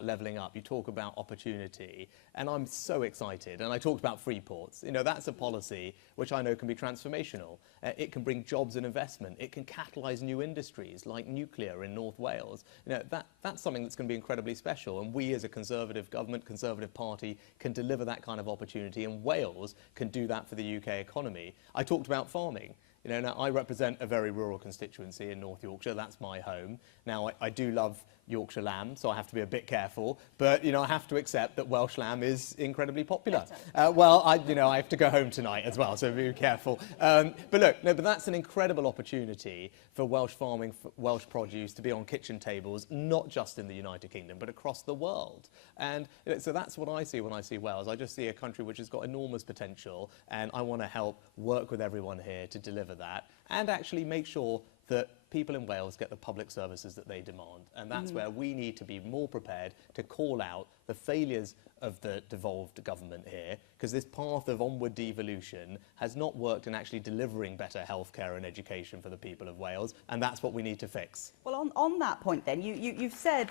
levelling up, you talk about opportunity, and I'm so excited. And I talked about free ports. You know, that's a policy which I know can be transformational. It can bring jobs and investment. It can catalyse new industries like nuclear in North Wales. You know, that's something that's going to be incredibly special. And we as a Conservative government, Conservative party, can deliver that kind of opportunity. And Wales can do that for the UK economy. I talked about farming. You know, now I represent a very rural constituency in North Yorkshire. That's my home. Now, I do love Yorkshire lamb, so I have to be a bit careful. But, you know, I have to accept that Welsh lamb is incredibly popular. Well, I have to go home tonight as well, so be careful. But look, no, but that's an incredible opportunity for Welsh farming, for Welsh produce to be on kitchen tables, not just in the United Kingdom, but across the world. And you know, so that's what I see when I see Wales. I just see a country which has got enormous potential, and I want to help work with everyone here to deliver that, and actually make sure that people in Wales get the public services that they demand. And that's where we need to be more prepared to call out the failures of the devolved government here, because this path of onward devolution has not worked in actually delivering better healthcare and education for the people of Wales, and that's what we need to fix. Well, on that point then, you've said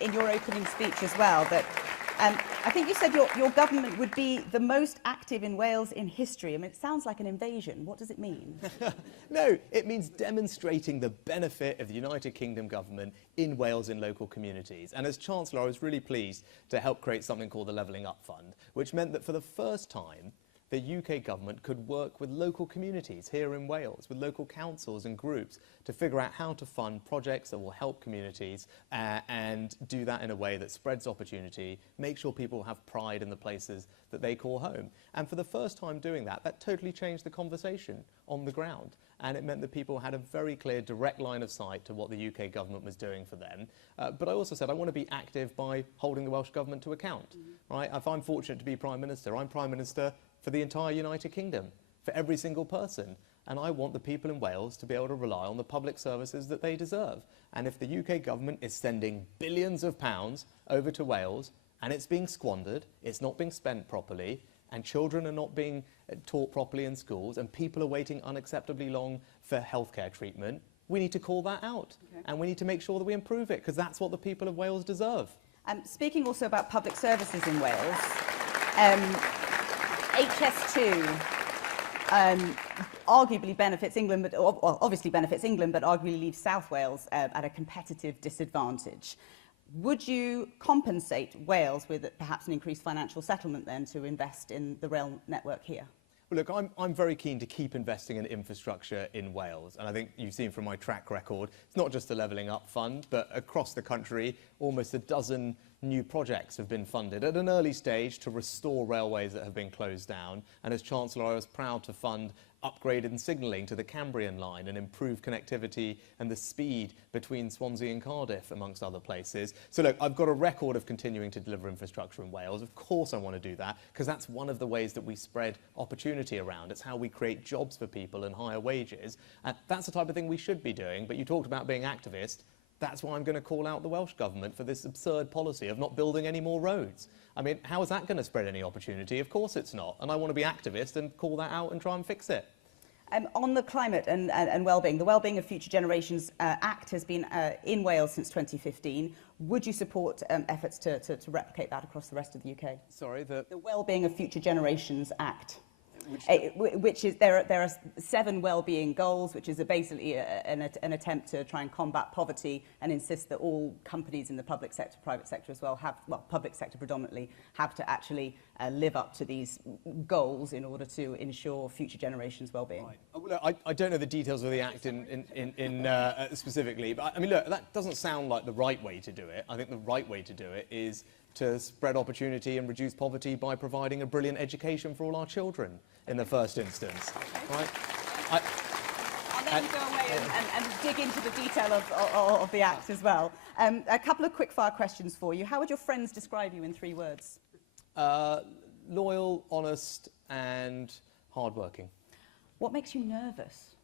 in your opening speech as well that I think you said your government would be the most active in Wales in history. I mean, it sounds like an invasion. What does it mean? No, it means demonstrating the benefit of the United Kingdom government in Wales in local communities. And as Chancellor, I was really pleased to help create something called the Levelling Up Fund, which meant that for the first time, the UK government could work with local communities here in Wales, with local councils and groups, to figure out how to fund projects that will help communities and do that in a way that spreads opportunity, make sure people have pride in the places that they call home. And for the first time doing that, that totally changed the conversation on the ground. And it meant that people had a very clear, direct line of sight to what the UK government was doing for them. But I also said I want to be active by holding the Welsh government to account. Right? If I'm fortunate to be Prime Minister, I'm Prime Minister for the entire United Kingdom, for every single person. And I want the people in Wales to be able to rely on the public services that they deserve. And if the UK government is sending billions of pounds over to Wales, and it's being squandered, it's not being spent properly, and children are not being taught properly in schools, and people are waiting unacceptably long for healthcare treatment, we need to call that out. Okay. And we need to make sure that we improve it, because that's what the people of Wales deserve. Speaking also about public services in Wales, HS2 arguably benefits England, but obviously benefits England, but arguably leaves South Wales at a competitive disadvantage. Would you compensate Wales with perhaps an increased financial settlement then to invest in the rail network here? Well, look, I'm very keen to keep investing in infrastructure in Wales. And I think you've seen from my track record, it's not just the Levelling Up Fund, but across the country, almost a dozen new projects have been funded at an early stage to restore railways that have been closed down. And as Chancellor, I was proud to fund upgraded signalling to the Cambrian line and improve connectivity and the speed between Swansea and Cardiff, amongst other places. So look, I've got a record of continuing to deliver infrastructure in Wales. Of course I want to do that, because that's one of the ways that we spread opportunity around. It's how we create jobs for people and higher wages. And that's the type of thing we should be doing. But you talked about being activist. That's why I'm going to call out the Welsh Government for this absurd policy of not building any more roads. I mean, how is that going to spread any opportunity? Of course it's not. And I want to be activist and call that out and try and fix it. On the Climate and Wellbeing, the Wellbeing of Future Generations Act has been in Wales since 2015. Would you support efforts to replicate that across the rest of the UK? Sorry, the Wellbeing of Future Generations Act. Which is there are 7 well-being goals, which is basically an attempt to try and combat poverty and insist that all companies in the public sector, private sector as well, public sector predominantly, have to actually live up to these goals in order to ensure future generations' well-being. Right. I don't know the details of the Act specifically, but I mean, look, that doesn't sound like the right way to do it. I think the right way to do it is to spread opportunity and reduce poverty by providing a brilliant education for all our children in the first instance. Right? I'll then go away and dig into the detail of the Act as well. A couple of quick-fire questions for you. How would your friends describe you in 3 words? Loyal, honest, and hardworking. What makes you nervous?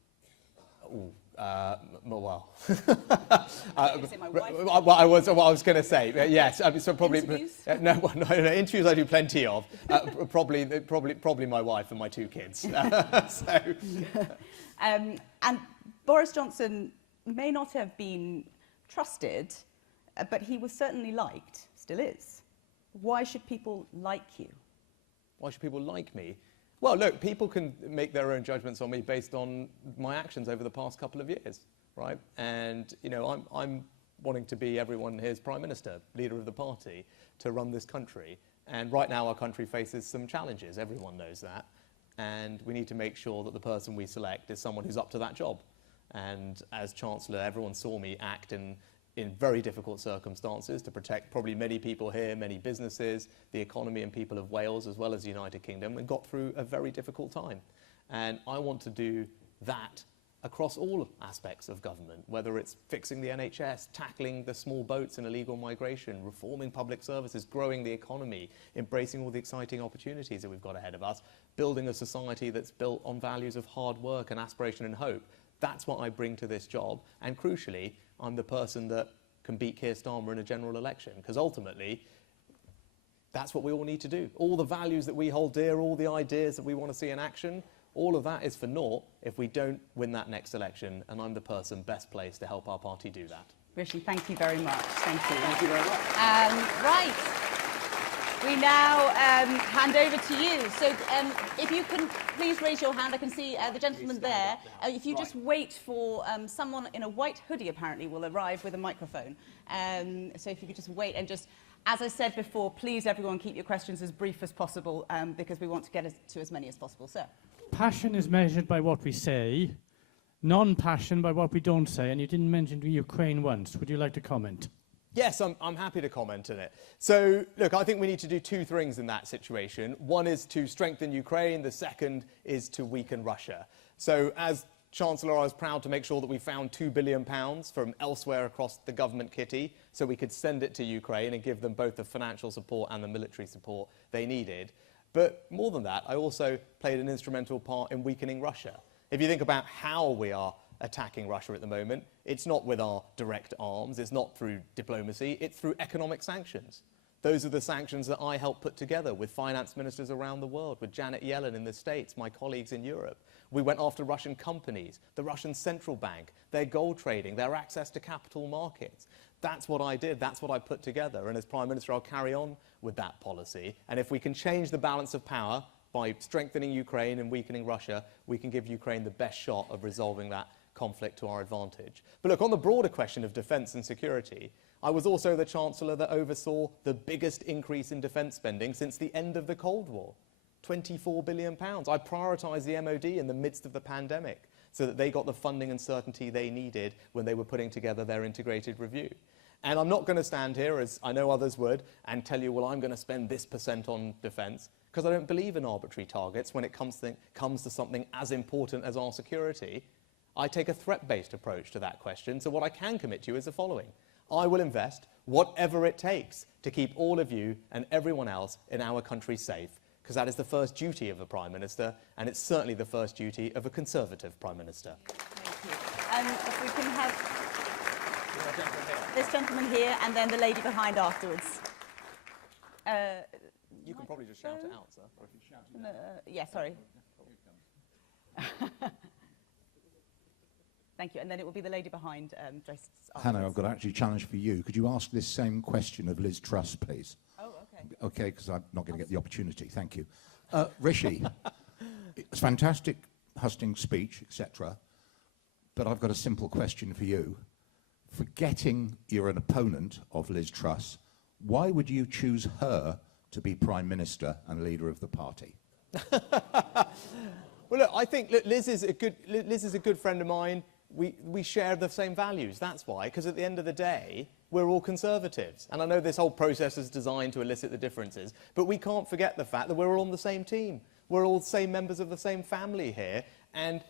Ooh, well, I was going to say yes. So probably interviews? No, interviews I do plenty of. Probably my wife and my 2 kids. And Boris Johnson may not have been trusted, but he was certainly liked, still is. Why should people like you? Why should people like me? Well, look, people can make their own judgments on me based on my actions over the past couple of years, right? And, you know, I'm wanting to be everyone here's Prime Minister, leader of the party, to run this country. And right now our country faces some challenges, everyone knows that. And we need to make sure that the person we select is someone who's up to that job. And as Chancellor, everyone saw me act in very difficult circumstances to protect probably many people here, many businesses, the economy and people of Wales as well as the United Kingdom, and got through a very difficult time. And I want to do that across all aspects of government, whether it's fixing the NHS, tackling the small boats and illegal migration, reforming public services, growing the economy, embracing all the exciting opportunities that we've got ahead of us, building a society that's built on values of hard work and aspiration and hope. That's what I bring to this job, and crucially, I'm the person that can beat Keir Starmer in a general election, because ultimately, that's what we all need to do. All the values that we hold dear, all the ideas that we want to see in action, all of that is for naught if we don't win that next election, and I'm the person best placed to help our party do that. Rishi, thank you very much. Thank you. Thank you very much. Right. We now hand over to you. So if you can please raise your hand. I can see the gentleman there. If you just wait for someone in a white hoodie, apparently, will arrive with a microphone. So if you could just wait and just, as I said before, please, everyone, keep your questions as brief as possible because we want to get to as many as possible. Sir. Passion is measured by what we say, non-passion by what we don't say. And you didn't mention Ukraine once. Would you like to comment? Yes, I'm happy to comment on it. So, look, I think we need to do 2 things in that situation. One is to strengthen Ukraine. The second is to weaken Russia. So, as Chancellor, I was proud to make sure that we found £2 billion from elsewhere across the government kitty so we could send it to Ukraine and give them both the financial support and the military support they needed. But more than that, I also played an instrumental part in weakening Russia. If you think about how we are attacking Russia at the moment, it's not with our direct arms, it's not through diplomacy, it's through economic sanctions. Those are the sanctions that I helped put together with finance ministers around the world, with Janet Yellen in the States, my colleagues in Europe. We went after Russian companies, the Russian central bank, their gold trading, their access to capital markets. That's what I did, that's what I put together, and as Prime Minister I'll carry on with that policy. And if we can change the balance of power by strengthening Ukraine and weakening Russia, we can give Ukraine the best shot of resolving that conflict to our advantage. But look, on the broader question of defence and security, I was also the Chancellor that oversaw the biggest increase in defence spending since the end of the Cold War. £24 billion. I prioritised the MOD in the midst of the pandemic so that they got the funding and certainty they needed when they were putting together their integrated review. And I'm not going to stand here, as I know others would, and tell you, well, I'm going to spend this % on defence, because I don't believe in arbitrary targets when it comes to something as important as our security. I take a threat-based approach to that question, so what I can commit to you is the following. I will invest whatever it takes to keep all of you and everyone else in our country safe, because that is the first duty of a Prime Minister, and it's certainly the first duty of a Conservative Prime Minister. Thank you. If we can have this gentleman here and then the lady behind afterwards. You can probably just shout it out, sir. Or if you shout it out. Yeah, sorry. Thank you. And then it will be the lady behind Joyce. Hannah, I've got actually a challenge for you. Could you ask this same question of Liz Truss, please? Oh, okay. Okay, because I'm not going to get the opportunity. Thank you. Rishi, it's a fantastic hustings speech, etc. But I've got a simple question for you. Forgetting you're an opponent of Liz Truss, why would you choose her to be Prime Minister and leader of the party? Well, look, I think Liz is a good friend of mine. We share the same values. That's why, because at the end of the day, we're all Conservatives. And I know this whole process is designed to elicit the differences, but we can't forget the fact that we're all on the same team. We're all the same members of the same family here. And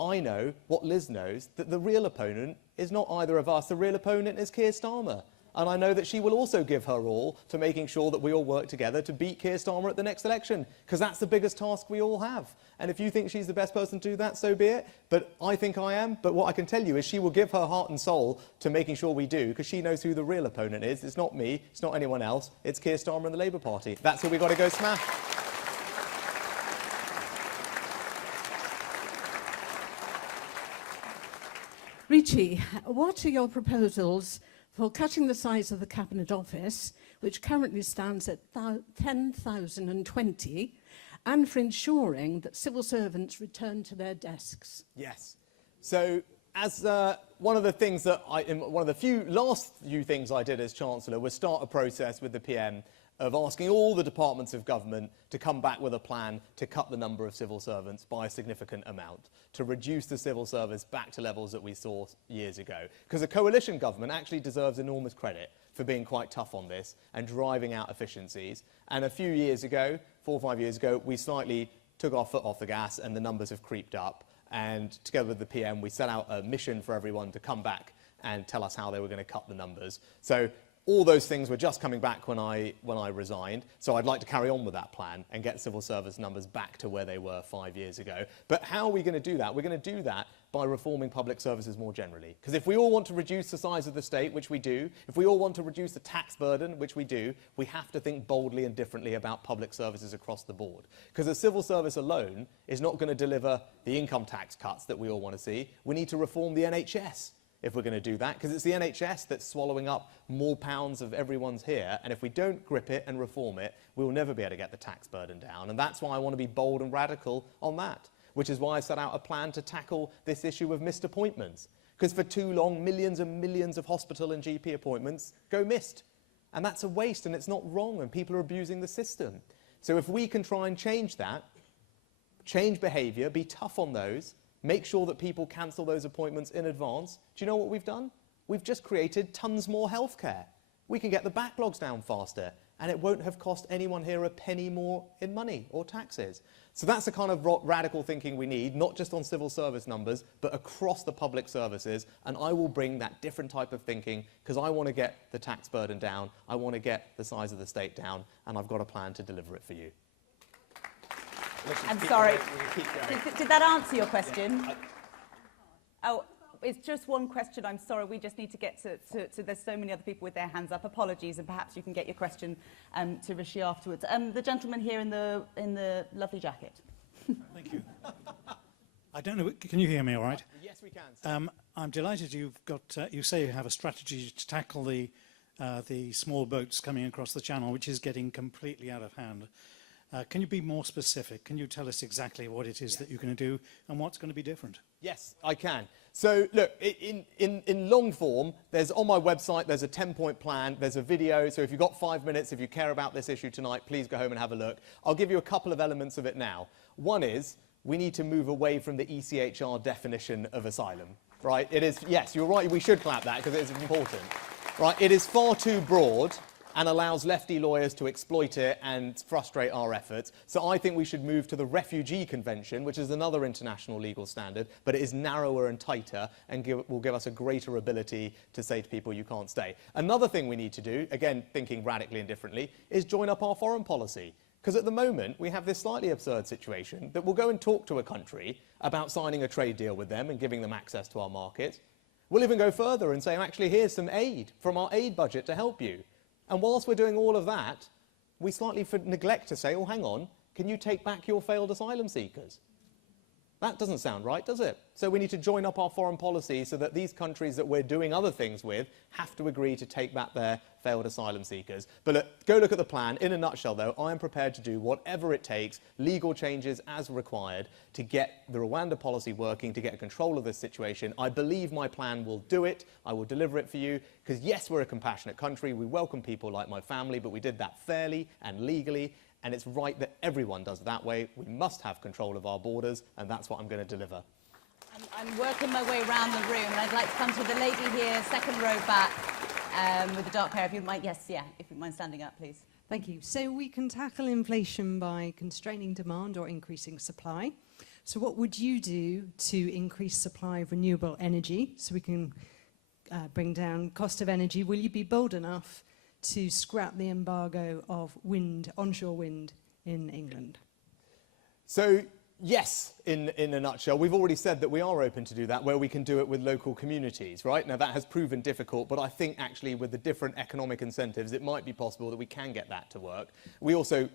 I know what Liz knows, that the real opponent is not either of us. The real opponent is Keir Starmer. And I know that she will also give her all to making sure that we all work together to beat Keir Starmer at the next election, because that's the biggest task we all have. And if you think she's the best person to do that, so be it. But I think I am. But what I can tell you is she will give her heart and soul to making sure we do, because she knows who the real opponent is. It's not me. It's not anyone else. It's Keir Starmer and the Labour Party. That's who we've got to go smash. Rishi, what are your proposals for cutting the size of the Cabinet Office, which currently stands at 10,020, and for ensuring that civil servants return to their desks? Yes. So, as one of the things that one of the last few things I did as Chancellor was start a process with the PM of asking all the departments of government to come back with a plan to cut the number of civil servants by a significant amount, to reduce the civil service back to levels that we saw years ago. Because a coalition government actually deserves enormous credit for being quite tough on this and driving out efficiencies. And a few years ago, 4 or 5 years ago, we slightly took our foot off the gas and the numbers have creeped up. And together with the PM, we set out a mission for everyone to come back and tell us how they were going to cut the numbers. So all those things were just coming back when I resigned, so I'd like to carry on with that plan and get civil service numbers back to where they were 5 years ago. But how are we going to do that? We're going to do that by reforming public services more generally. Because if we all want to reduce the size of the state, which we do, if we all want to reduce the tax burden, which we do, we have to think boldly and differently about public services across the board. Because a civil service alone is not going to deliver the income tax cuts that we all want to see. We need to reform the NHS if we're going to do that, because it's the NHS that's swallowing up more pounds of everyone's here, and if we don't grip it and reform it, we will never be able to get the tax burden down. And that's why I want to be bold and radical on that, which is why I set out a plan to tackle this issue of missed appointments. Because for too long, millions and millions of hospital and GP appointments go missed. And that's a waste, and it's not wrong, and people are abusing the system. So if we can try and change that, change behaviour, be tough on those, make sure that people cancel those appointments in advance. Do you know what we've done? We've just created tons more healthcare. We can get the backlogs down faster, and it won't have cost anyone here a penny more in money or taxes. So that's the kind of radical thinking we need, not just on civil service numbers, but across the public services. And I will bring that different type of thinking, because I want to get the tax burden down, I want to get the size of the state down, and I've got a plan to deliver it for you. I'm sorry. Did that answer your question? Oh, it's just one question. I'm sorry. We just need to get to there's so many other people with their hands up. Apologies, and perhaps you can get your question to Rishi afterwards. The gentleman here in the lovely jacket. Thank you. I don't know. Can you hear me all right? Yes, we can. I'm delighted you've got. You say you have a strategy to tackle the small boats coming across the channel, which is getting completely out of hand. Can you be more specific? Can you tell us exactly what it is that you're going to do and what's going to be different? Yes, I can. So, look, in long form, on my website, there's a 10-point plan, there's a video, so if you've got 5 minutes, if you care about this issue tonight, please go home and have a look. I'll give you a couple of elements of it now. One is, we need to move away from the ECHR definition of asylum, right? It is, yes, you're right, we should clap that because it is important, right? It is far too broad and allows lefty lawyers to exploit it and frustrate our efforts. So I think we should move to the Refugee Convention, which is another international legal standard, but it is narrower and tighter and will give us a greater ability to say to people, you can't stay. Another thing we need to do, again, thinking radically and differently, is join up our foreign policy. Because at the moment, we have this slightly absurd situation that we'll go and talk to a country about signing a trade deal with them and giving them access to our market. We'll even go further and say, actually, here's some aid from our aid budget to help you. And whilst we're doing all of that, we slightly neglect to say, oh, hang on, can you take back your failed asylum seekers? That doesn't sound right, does it? So we need to join up our foreign policy so that these countries that we're doing other things with have to agree to take back their failed asylum seekers. But look, go look at the plan. In a nutshell, though, I am prepared to do whatever it takes, legal changes as required, to get the Rwanda policy working, to get control of this situation. I believe my plan will do it. I will deliver it for you. Because yes, we're a compassionate country. We welcome people like my family, but we did that fairly and legally. And it's right that everyone does it that way. We must have control of our borders, and that's what I'm going to deliver. I'm working my way around the room, and I'd like to come to the lady here, second row back, with the dark hair. If you might, yes, yeah, if you mind standing up, please. Thank you. So we can tackle inflation by constraining demand or increasing supply. So what would you do to increase supply of renewable energy so we can bring down cost of energy? Will you be bold enough to scrap the embargo of wind, onshore wind in England? So, yes, in a nutshell. We've already said that we are open to do that, where we can do it with local communities, right? Now, that has proven difficult, but I think actually with the different economic incentives, it might be possible that we can get that to work. We also,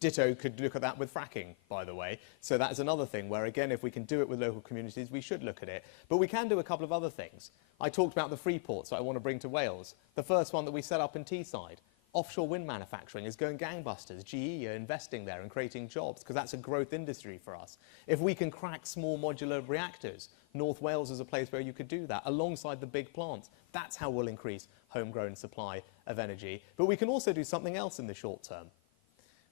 ditto, could look at that with fracking, by the way. So that's another thing where, again, if we can do it with local communities, we should look at it. But we can do a couple of other things. I talked about the free ports that I want to bring to Wales. The first one that we set up in Teesside. Offshore wind manufacturing is going gangbusters. GE are investing there and creating jobs because that's a growth industry for us. If we can crack small modular reactors, North Wales is a place where you could do that alongside the big plants. That's how we'll increase homegrown supply of energy. But we can also do something else in the short term.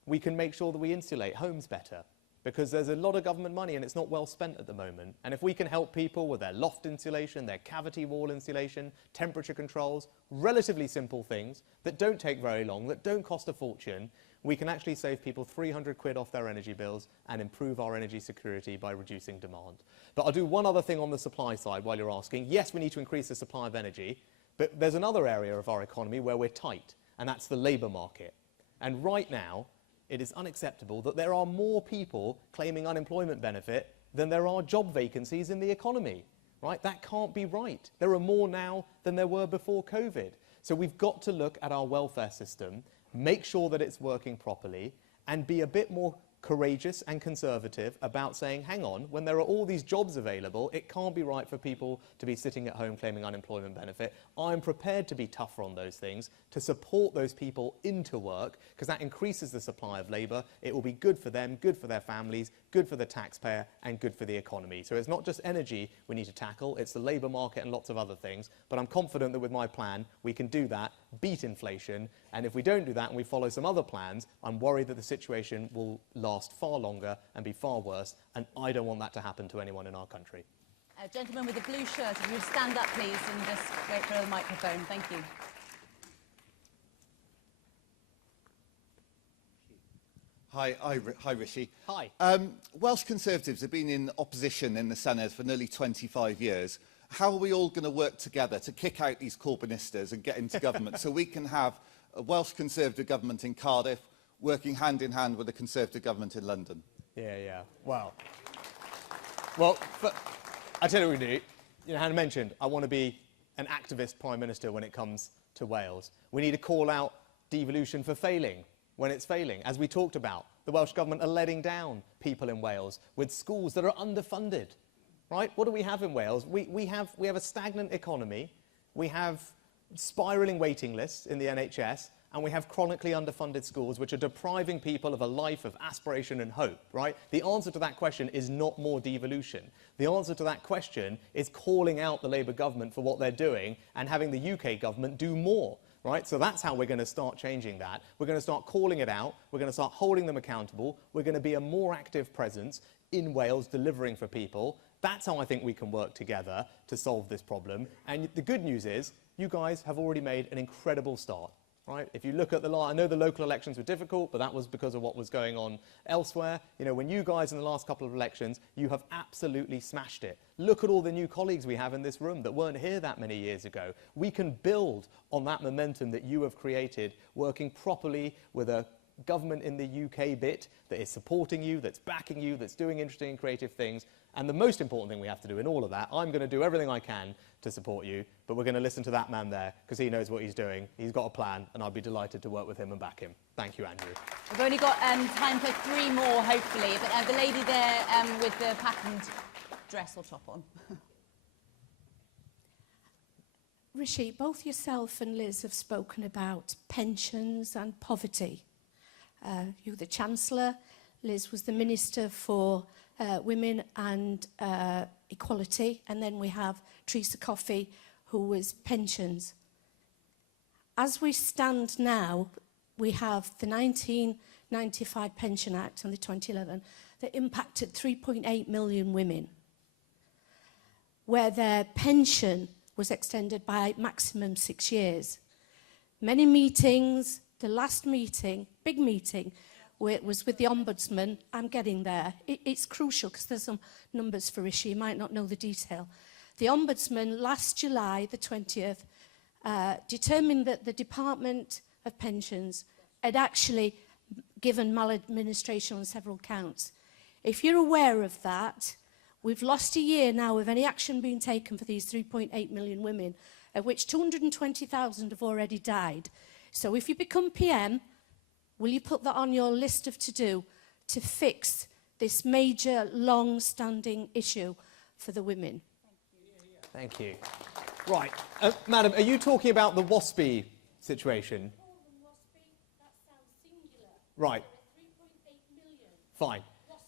We can make sure that we insulate homes better, because there's a lot of government money and it's not well spent at the moment. And if we can help people with their loft insulation, their cavity wall insulation, temperature controls, relatively simple things that don't take very long, that don't cost a fortune, we can actually save people 300 quid off their energy bills and improve our energy security by reducing demand. But I'll do one other thing on the supply side while you're asking. Yes, we need to increase the supply of energy, but there's another area of our economy where we're tight, and that's the labour market. And right now, it is unacceptable that there are more people claiming unemployment benefit than there are job vacancies in the economy, right? That can't be right. There are more now than there were before COVID. So we've got to look at our welfare system, make sure that it's working properly, and be a bit more courageous and conservative about saying, hang on, when there are all these jobs available, it can't be right for people to be sitting at home claiming unemployment benefit. I'm prepared to be tougher on those things, to support those people into work, because that increases the supply of labour. It will be good for them, good for their families, good for the taxpayer, and good for the economy. So it's not just energy we need to tackle, it's the labour market and lots of other things. But I'm confident that with my plan, we can do that, beat inflation, and if we don't do that and we follow some other plans, I'm worried that the situation will last far longer and be far worse, and I don't want that to happen to anyone in our country. Gentleman with the blue shirt, if you would stand up, please, and just wait for the microphone. Thank you. Hi, Rishi. Hi. Welsh Conservatives have been in opposition in the Senedd for nearly 25 years. How are we all going to work together to kick out these Corbynistas and get into government so we can have a Welsh Conservative government in Cardiff working hand in hand with a Conservative government in London? Yeah. Wow. Well, I tell you what we do. You know, Hannah mentioned, I want to be an activist Prime Minister when it comes to Wales. We need to call out devolution for failing when it's failing. As we talked about, the Welsh Government are letting down people in Wales with schools that are underfunded. Right? What do we have in Wales? We have a stagnant economy, we have spiralling waiting lists in the NHS, and we have chronically underfunded schools which are depriving people of a life of aspiration and hope, right? The answer to that question is not more devolution. The answer to that question is calling out the Labour government for what they're doing and having the UK government do more, right? So that's how we're going to start changing that. We're going to start calling it out. We're going to start holding them accountable. We're going to be a more active presence in Wales delivering for people. That's how I think we can work together to solve this problem. And the good news is, you guys have already made an incredible start, right? If you look at I know the local elections were difficult, but that was because of what was going on elsewhere. You know, when you guys in the last couple of elections, you have absolutely smashed it. Look at all the new colleagues we have in this room that weren't here that many years ago. We can build on that momentum that you have created, working properly with a government in the UK bit that is supporting you, that's backing you, that's doing interesting and creative things. And the most important thing we have to do in all of that, I'm going to do everything I can to support you, but we're going to listen to that man there because he knows what he's doing. He's got a plan, and I'll be delighted to work with him and back him. Thank you, Andrew. We've only got time for 3 more, hopefully. But the lady there with the patterned dress or top on. Rishi, both yourself and Liz have spoken about pensions and poverty. You were the Chancellor, Liz was the Minister for Women and Equality, and then we have Teresa Coffey, who was pensions. As we stand now, we have the 1995 Pension Act and the 2011 that impacted 3.8 million women, where their pension was extended by maximum 6 years. Many meetings, the last meeting, big meeting, was with the Ombudsman. I'm getting there. It's crucial because there's some numbers for Rishi. You might not know the detail. The Ombudsman last July, the 20th, determined that the Department of Pensions had actually given maladministration on several counts. If you're aware of that, we've lost a year now of any action being taken for these 3.8 million women, of which 220,000 have already died. So if you become PM, will you put that on your list of to-do to fix this major, long-standing issue for the women? Thank you. Right. Madam, are you talking about the WASPy situation? Right. Fine.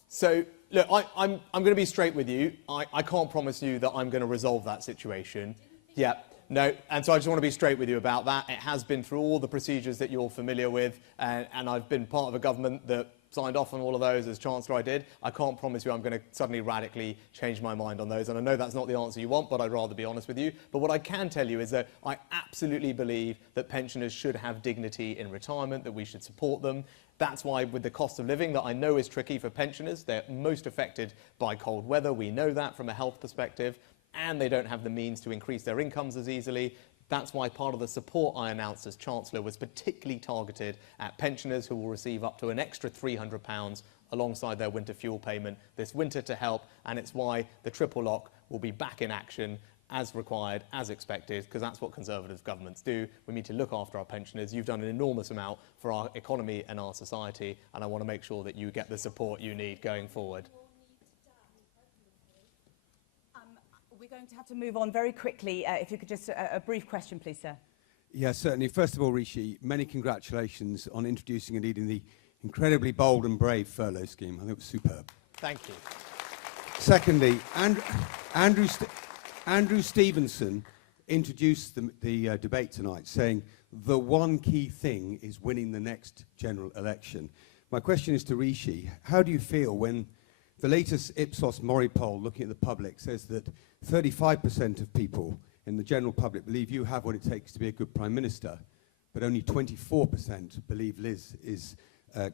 So, look, I'm going to be straight with you. I can't promise you that I'm going to resolve that situation. Yeah. No, and so I just want to be straight with you about that. It has been through all the procedures that you're familiar with, and I've been part of a government that signed off on all of those. As Chancellor, I did. I can't promise you I'm going to suddenly radically change my mind on those, and I know that's not the answer you want, but I'd rather be honest with you. But what I can tell you is that I absolutely believe that pensioners should have dignity in retirement, that we should support them. That's why with the cost of living that I know is tricky for pensioners, they're most affected by cold weather. We know that from a health perspective, and they don't have the means to increase their incomes as easily. That's why part of the support I announced as Chancellor was particularly targeted at pensioners who will receive up to an extra £300 alongside their winter fuel payment this winter to help, and it's why the triple lock will be back in action as required, as expected, because that's what Conservative governments do. We need to look after our pensioners. You've done an enormous amount for our economy and our society, and I want to make sure that you get the support you need going forward. We're going to have to move on very quickly. If you could just, a brief question, please, sir. Yeah, certainly. First of all, Rishi, many congratulations on introducing and leading the incredibly bold and brave furlough scheme. I think it was superb. Thank you. Secondly, Andrew Stevenson introduced the debate tonight, saying the one key thing is winning the next general election. My question is to Rishi. How do you feel when the latest Ipsos Mori poll, looking at the public, says that 35% of people in the general public believe you have what it takes to be a good Prime Minister, but only 24% believe Liz is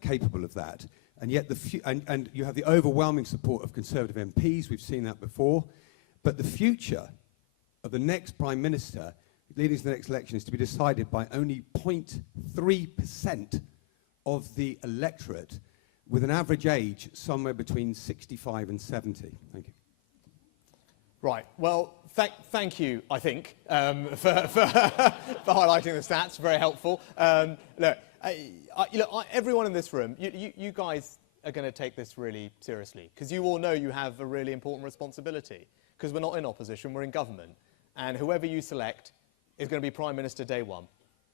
capable of that. And yet and you have the overwhelming support of Conservative MPs, we've seen that before, but the future of the next Prime Minister leading to the next election is to be decided by only 0.3% of the electorate, with an average age somewhere between 65 and 70. Thank you. Right. Well, thank you, I think, for highlighting the stats. Very helpful. Look, everyone in this room, you guys are going to take this really seriously, because you all know you have a really important responsibility, because we're not in opposition, we're in government. And whoever you select is going to be Prime Minister day one.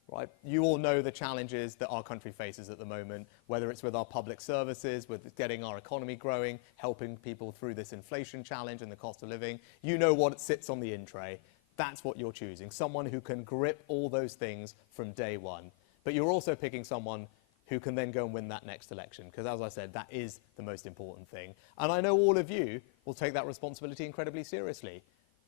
Right? You all know the challenges that our country faces at the moment, whether it's with our public services, with getting our economy growing, helping people through this inflation challenge and the cost of living. You know what sits on the in tray. That's what you're choosing, someone who can grip all those things from day one. But you're also picking someone who can then go and win that next election, because as I said, that is the most important thing. And I know all of you will take that responsibility incredibly seriously.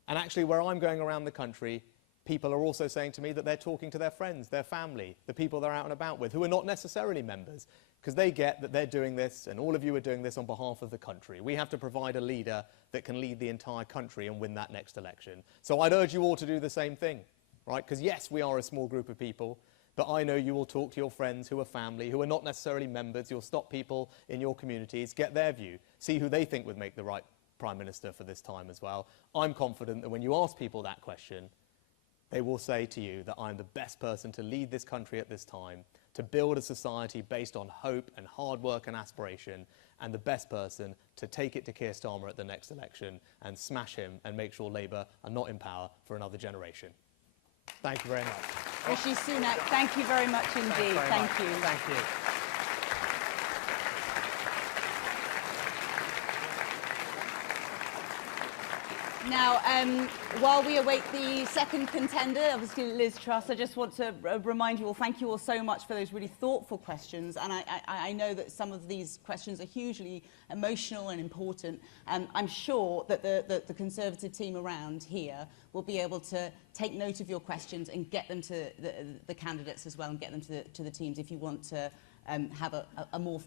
And actually, where I'm going around the country, people are also saying to me that they're talking to their friends, their family, the people they're out and about with, who are not necessarily members, because they get that they're doing this, and all of you are doing this on behalf of the country. We have to provide a leader that can lead the entire country and win that next election. So I'd urge you all to do the same thing, right? Because yes, we are a small group of people, but I know you will talk to your friends who are family, who are not necessarily members. You'll stop people in your communities, get their view, see who they think would make the right Prime Minister for this time as well. I'm confident that when you ask people that question, they will say to you that I'm the best person to lead this country at this time, to build a society based on hope and hard work and aspiration, and the best person to take it to Keir Starmer at the next election and smash him and make sure Labour are not in power for another generation. Thank you very much. Rishi Sunak, thank you very much indeed. Thank you. Thank you. Now, while we await the second contender, obviously Liz Truss, I just want to remind you all, thank you all so much for those really thoughtful questions. And I know that some of these questions are hugely emotional and important. I'm sure that the Conservative team around here will be able to take note of your questions and get them to the candidates as well, and get them to the teams if you want to have a more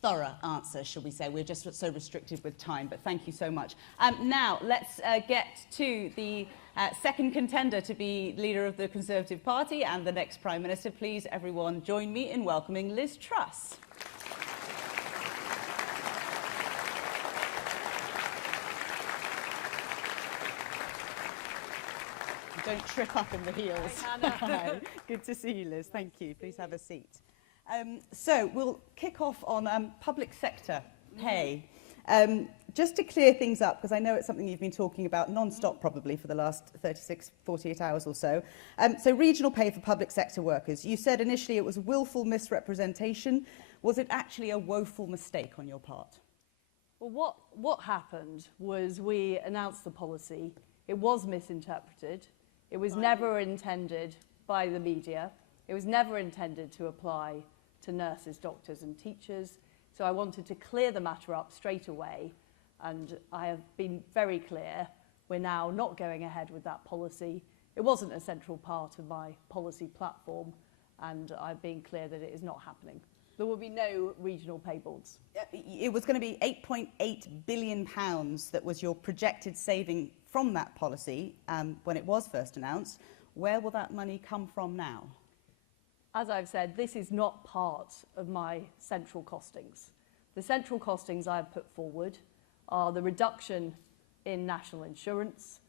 thorough answer, shall we say. We're just so restricted with time, but thank you so much. Now, let's get to the second contender to be leader of the Conservative Party and the next Prime Minister. Please, everyone, join me in welcoming Liz Truss. Don't trip up in the heels. Hi, good to see you, Liz. Thank you. Please have a seat. So we'll kick off on public sector pay. Just to clear things up, because I know it's something you've been talking about non-stop probably for the last 48 hours or so. So regional pay for public sector workers. You said initially it was willful misrepresentation. Was it actually a woeful mistake on your part? Well, what happened was we announced the policy. It was misinterpreted. It was never intended by the media. It was never intended to apply to nurses, doctors and teachers. So I wanted to clear the matter up straight away, and I have been very clear we're now not going ahead with that policy. It wasn't a central part of my policy platform, and I've been clear that it is not happening. There will be no regional pay boards. It was going to be £8.8 billion that was your projected saving from that policy when it was first announced. Where will that money come from now? As I've said, this is not part of my central costings. The central costings I have put forward are the reduction in national insurance,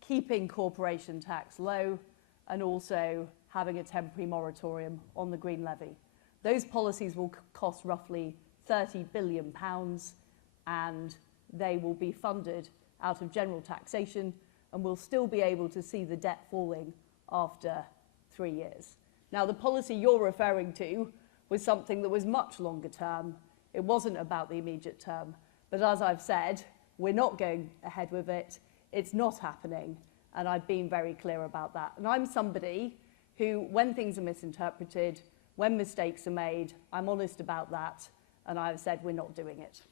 keeping corporation tax low, and also having a temporary moratorium on the Green Levy. Those policies will cost roughly £30 billion, and they will be funded out of general taxation, and we'll still be able to see the debt falling after 3 years. Now, the policy you're referring to was something that was much longer term. It wasn't about the immediate term. But as I've said, we're not going ahead with it. It's not happening. And I've been very clear about that. And I'm somebody who, when things are misinterpreted, when mistakes are made, I'm honest about that. And I've said we're not doing it.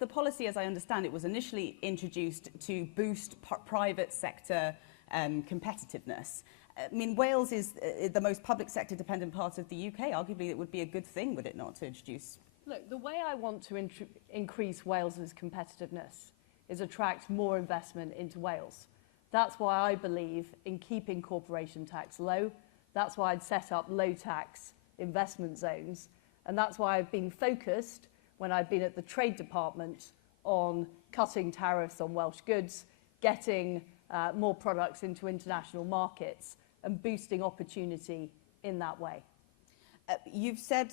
The policy, as I understand it, was initially introduced to boost private sector competitiveness. I mean, Wales is the most public sector dependent part of the UK. Arguably, it would be a good thing, would it not, to introduce? Look, the way I want to increase Wales's competitiveness is attract more investment into Wales. That's why I believe in keeping corporation tax low. That's why I'd set up low tax investment zones. And that's why I've been focused, when I've been at the Trade Department, on cutting tariffs on Welsh goods, getting more products into international markets, and boosting opportunity in that way. You've said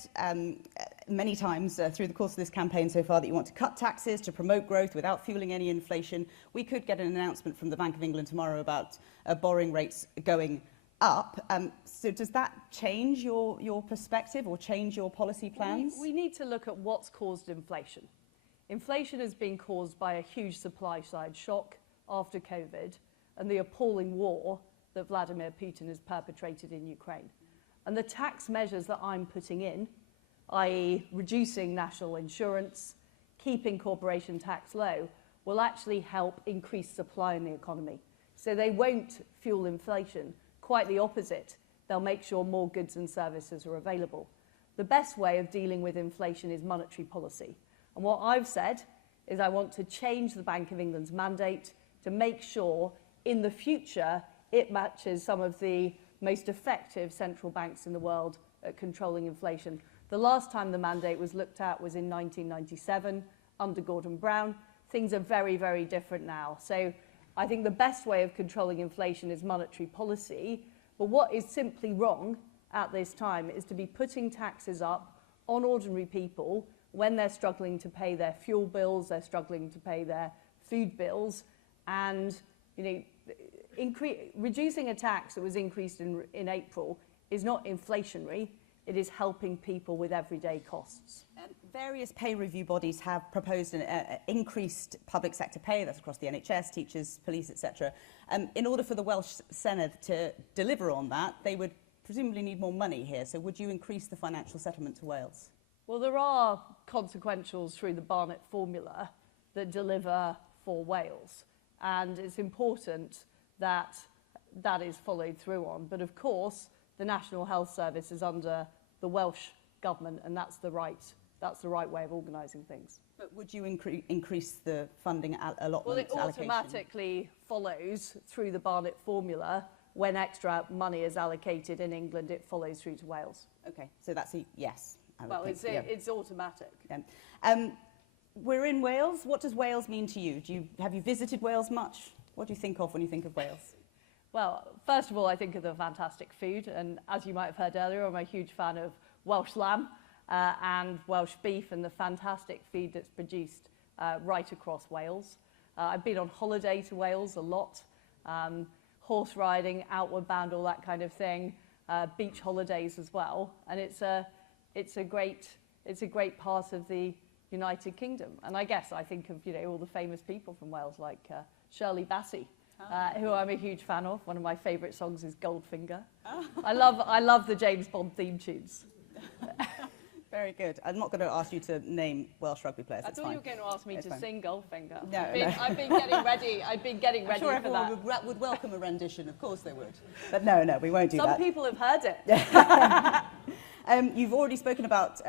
many times through the course of this campaign so far that you want to cut taxes to promote growth without fueling any inflation. We could get an announcement from the Bank of England tomorrow about borrowing rates going up. So does that change your perspective or change your policy plans? We need to look at what's caused inflation. Inflation has been caused by a huge supply side shock after COVID and the appalling war that Vladimir Putin has perpetrated in Ukraine. And the tax measures that I'm putting in, i.e. reducing national insurance, keeping corporation tax low, will actually help increase supply in the economy. So they won't fuel inflation. Quite the opposite. They'll make sure more goods and services are available. The best way of dealing with inflation is monetary policy. And what I've said is I want to change the Bank of England's mandate to make sure in the future it matches some of the most effective central banks in the world at controlling inflation. The last time the mandate was looked at was in 1997 under Gordon Brown. things are very, very different now. So I think the best way of controlling inflation is monetary policy. But what is simply wrong at this time is to be putting taxes up on ordinary people when they're struggling to pay their fuel bills, they're struggling to pay their food bills, and reducing a tax that was increased in April is not inflationary, it is helping people with everyday costs. Various pay review bodies have proposed an increased public sector pay, that's across the NHS, teachers, police, etc. In order for the Welsh Senedd to deliver on that, they would presumably need more money here. So would you increase the financial settlement to Wales? Well, there are consequentials through the Barnett formula that deliver for Wales. And it's important that that is followed through on. But of course, the National Health Service is under the Welsh government, and that's the right way of organising things. But would you increase the funding allotment? Well, it automatically follows through the Barnett formula. When extra money is allocated in England, it follows through to Wales. Okay, so that's a yes. Well, it's automatic. Yeah. We're in Wales. What does Wales mean to you? Have you visited Wales much? What do you think of when you think of Wales? Well, first of all, I think of the fantastic food. And as you might have heard earlier, I'm a huge fan of Welsh lamb and Welsh beef and the fantastic feed that's produced right across Wales. I've been on holiday to Wales a lot. Horse riding, outward bound, all that kind of thing. Beach holidays as well. And it's a great part of the United Kingdom. And I guess I think of all the famous people from Wales like Shirley Bassey, who I'm a huge fan of. One of my favourite songs is Goldfinger. Oh. I love the James Bond theme tunes. Very good. I'm not going to ask you to name Welsh rugby players. I thought you were going to ask me to sing Goldfinger. No, I've been getting ready. I've been getting ready for that. Everyone would welcome a rendition. Of course they would. But no, we won't do that. Some people have heard it. You've already spoken about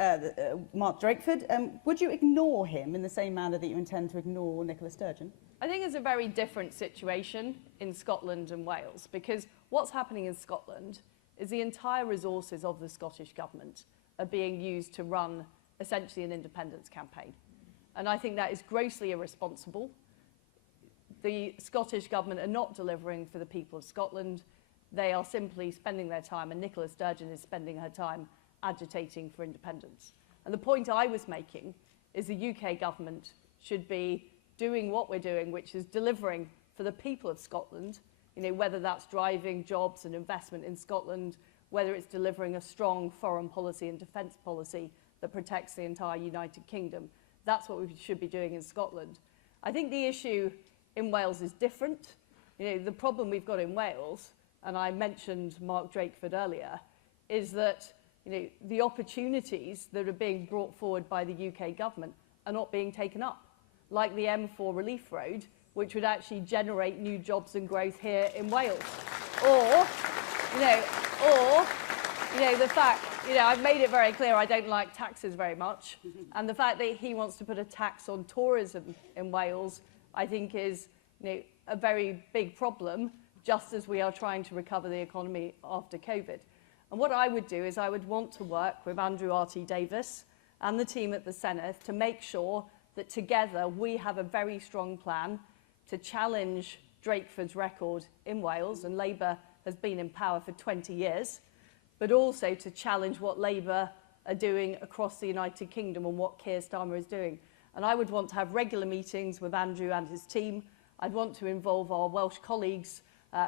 Mark Drakeford. Would you ignore him in the same manner that you intend to ignore Nicola Sturgeon? I think it's a very different situation in Scotland and Wales, because what's happening in Scotland is the entire resources of the Scottish government are being used to run essentially an independence campaign. And I think that is grossly irresponsible. The Scottish government are not delivering for the people of Scotland. They are simply spending their time, and Nicola Sturgeon is spending her time agitating for independence. And the point I was making is the UK government should be doing what we're doing, which is delivering for the people of Scotland, whether that's driving jobs and investment in Scotland, whether it's delivering a strong foreign policy and defence policy that protects the entire United Kingdom. That's what we should be doing in Scotland. I think the issue in Wales is different. The problem we've got in Wales, and I mentioned Mark Drakeford earlier, is that the opportunities that are being brought forward by the UK government are not being taken up, like the M4 Relief Road, which would actually generate new jobs and growth here in Wales. Or the fact, I've made it very clear I don't like taxes very much, and the fact that he wants to put a tax on tourism in Wales, I think is a very big problem, just as we are trying to recover the economy after COVID. And what I would do is I would want to work with Andrew Davies and the team at the Senedd to make sure that together we have a very strong plan to challenge Drakeford's record in Wales, and Labour has been in power for 20 years, but also to challenge what Labour are doing across the United Kingdom and what Keir Starmer is doing. And I would want to have regular meetings with Andrew and his team. I'd want to involve our Welsh colleagues,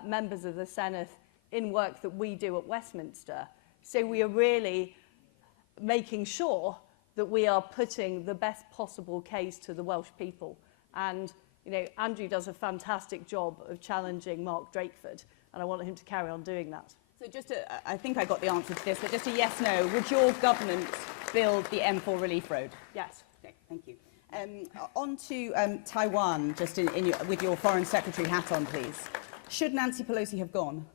members of the Senedd, in work that we do at Westminster. So we are really making sure that we are putting the best possible case to the Welsh people. And Andrew does a fantastic job of challenging Mark Drakeford, and I want him to carry on doing that. So I think I got the answer to this, but just a yes, no. Would your government build the M4 Relief Road? Yes. Okay, thank you. On to Taiwan, just with your Foreign Secretary hat on, please. Should Nancy Pelosi have gone?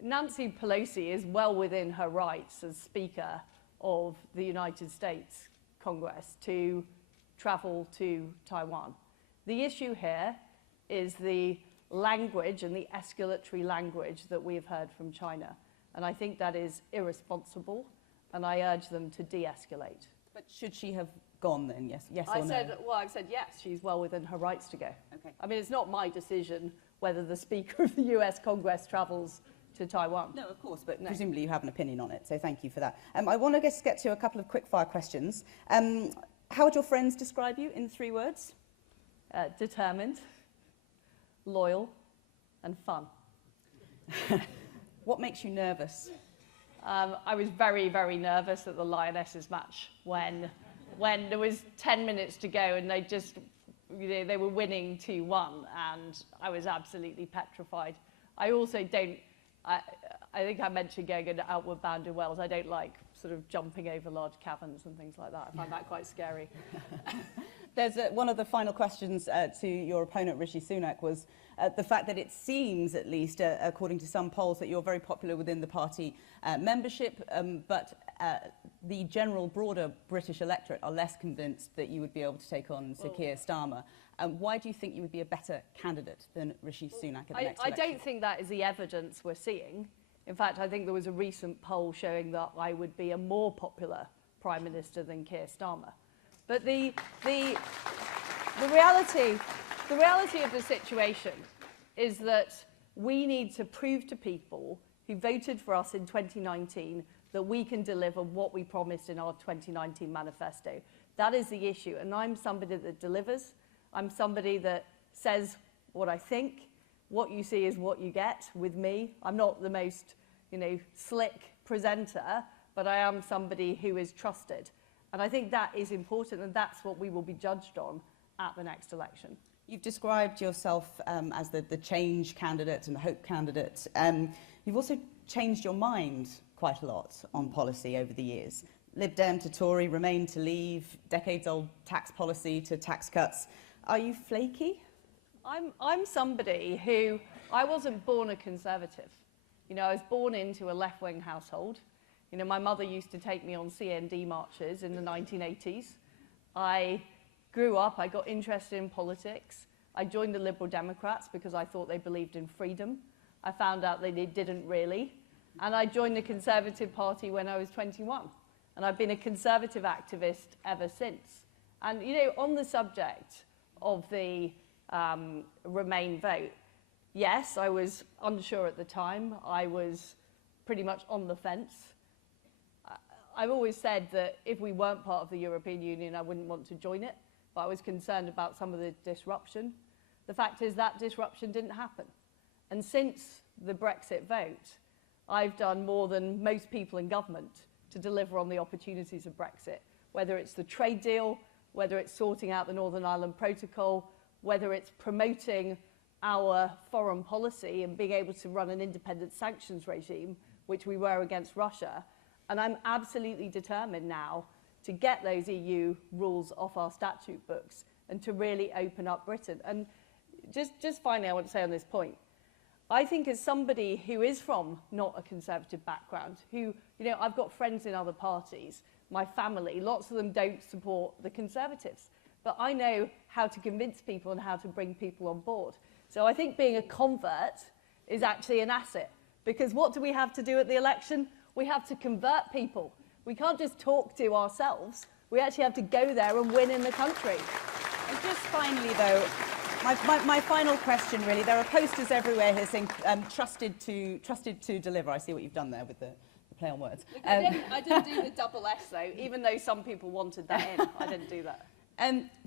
Nancy Pelosi is well within her rights as Speaker of the United States Congress to travel to Taiwan. The issue here is the language and the escalatory language that we have heard from China. And I think that is irresponsible, and I urge them to de-escalate. But should she have gone then, yes or no? I said yes, she's well within her rights to go. Okay. I mean, it's not my decision whether the Speaker of the US Congress travels to Taiwan. No, of course, but presumably you have an opinion on it, so thank you for that. I want to just get to a couple of quick-fire questions. How would your friends describe you in 3 words? Determined, loyal, and fun. What makes you nervous? I was very, very nervous at the Lionesses match when there was 10 minutes to go and they just, they were winning 2-1, and I was absolutely petrified. I also don't, I think I mentioned going an outward bound in Wales. I don't like sort of jumping over large caverns and things like that. I find that quite scary. There's one of the final questions to your opponent, Rishi Sunak, was the fact that it seems, at least, according to some polls, that you're very popular within the party membership, but the general broader British electorate are less convinced that you would be able to take on Sir Keir Starmer. Why do you think you would be a better candidate than Rishi Sunak at the next election? I don't think that is the evidence we're seeing. In fact, I think there was a recent poll showing that I would be a more popular Prime Minister than Keir Starmer. But the reality of the situation is that we need to prove to people who voted for us in 2019 that we can deliver what we promised in our 2019 manifesto. That is the issue, and I'm somebody that delivers. I'm somebody that says what I think. What you see is what you get with me. I'm not the most, slick presenter, but I am somebody who is trusted. And I think that is important, and that's what we will be judged on at the next election. You've described yourself as the change candidate and the hope candidate. You've also changed your mind quite a lot on policy over the years. Lib Dem to Tory, Remain to Leave, decades-old tax policy to tax cuts. Are you flaky? I'm somebody who, I wasn't born a Conservative. I was born into a left-wing household. My mother used to take me on CND marches in the 1980s. I grew up, I got interested in politics. I joined the Liberal Democrats because I thought they believed in freedom. I found out that they didn't really. And I joined the Conservative Party when I was 21. And I've been a Conservative activist ever since. And, on the subject of the Remain vote, yes, I was unsure at the time. I was pretty much on the fence. I've always said that if we weren't part of the European Union, I wouldn't want to join it, but I was concerned about some of the disruption. The fact is that disruption didn't happen. And since the Brexit vote, I've done more than most people in government to deliver on the opportunities of Brexit, whether it's the trade deal, whether it's sorting out the Northern Ireland Protocol, whether it's promoting our foreign policy and being able to run an independent sanctions regime, which we were against Russia. And I'm absolutely determined now to get those EU rules off our statute books and to really open up Britain. And just finally, I want to say on this point, I think as somebody who is from not a Conservative background, who, I've got friends in other parties, my family, lots of them don't support the Conservatives, but I know how to convince people and how to bring people on board. So I think being a convert is actually an asset, because what do we have to do at the election? We have to convert people. We can't just talk to ourselves. We actually have to go there and win in the country. And just finally, though, my final question, really, there are posters everywhere here saying trusted to deliver. I see what you've done there with the play on words. Look, I didn't do the double S, though, even though some people wanted that in. I didn't do that.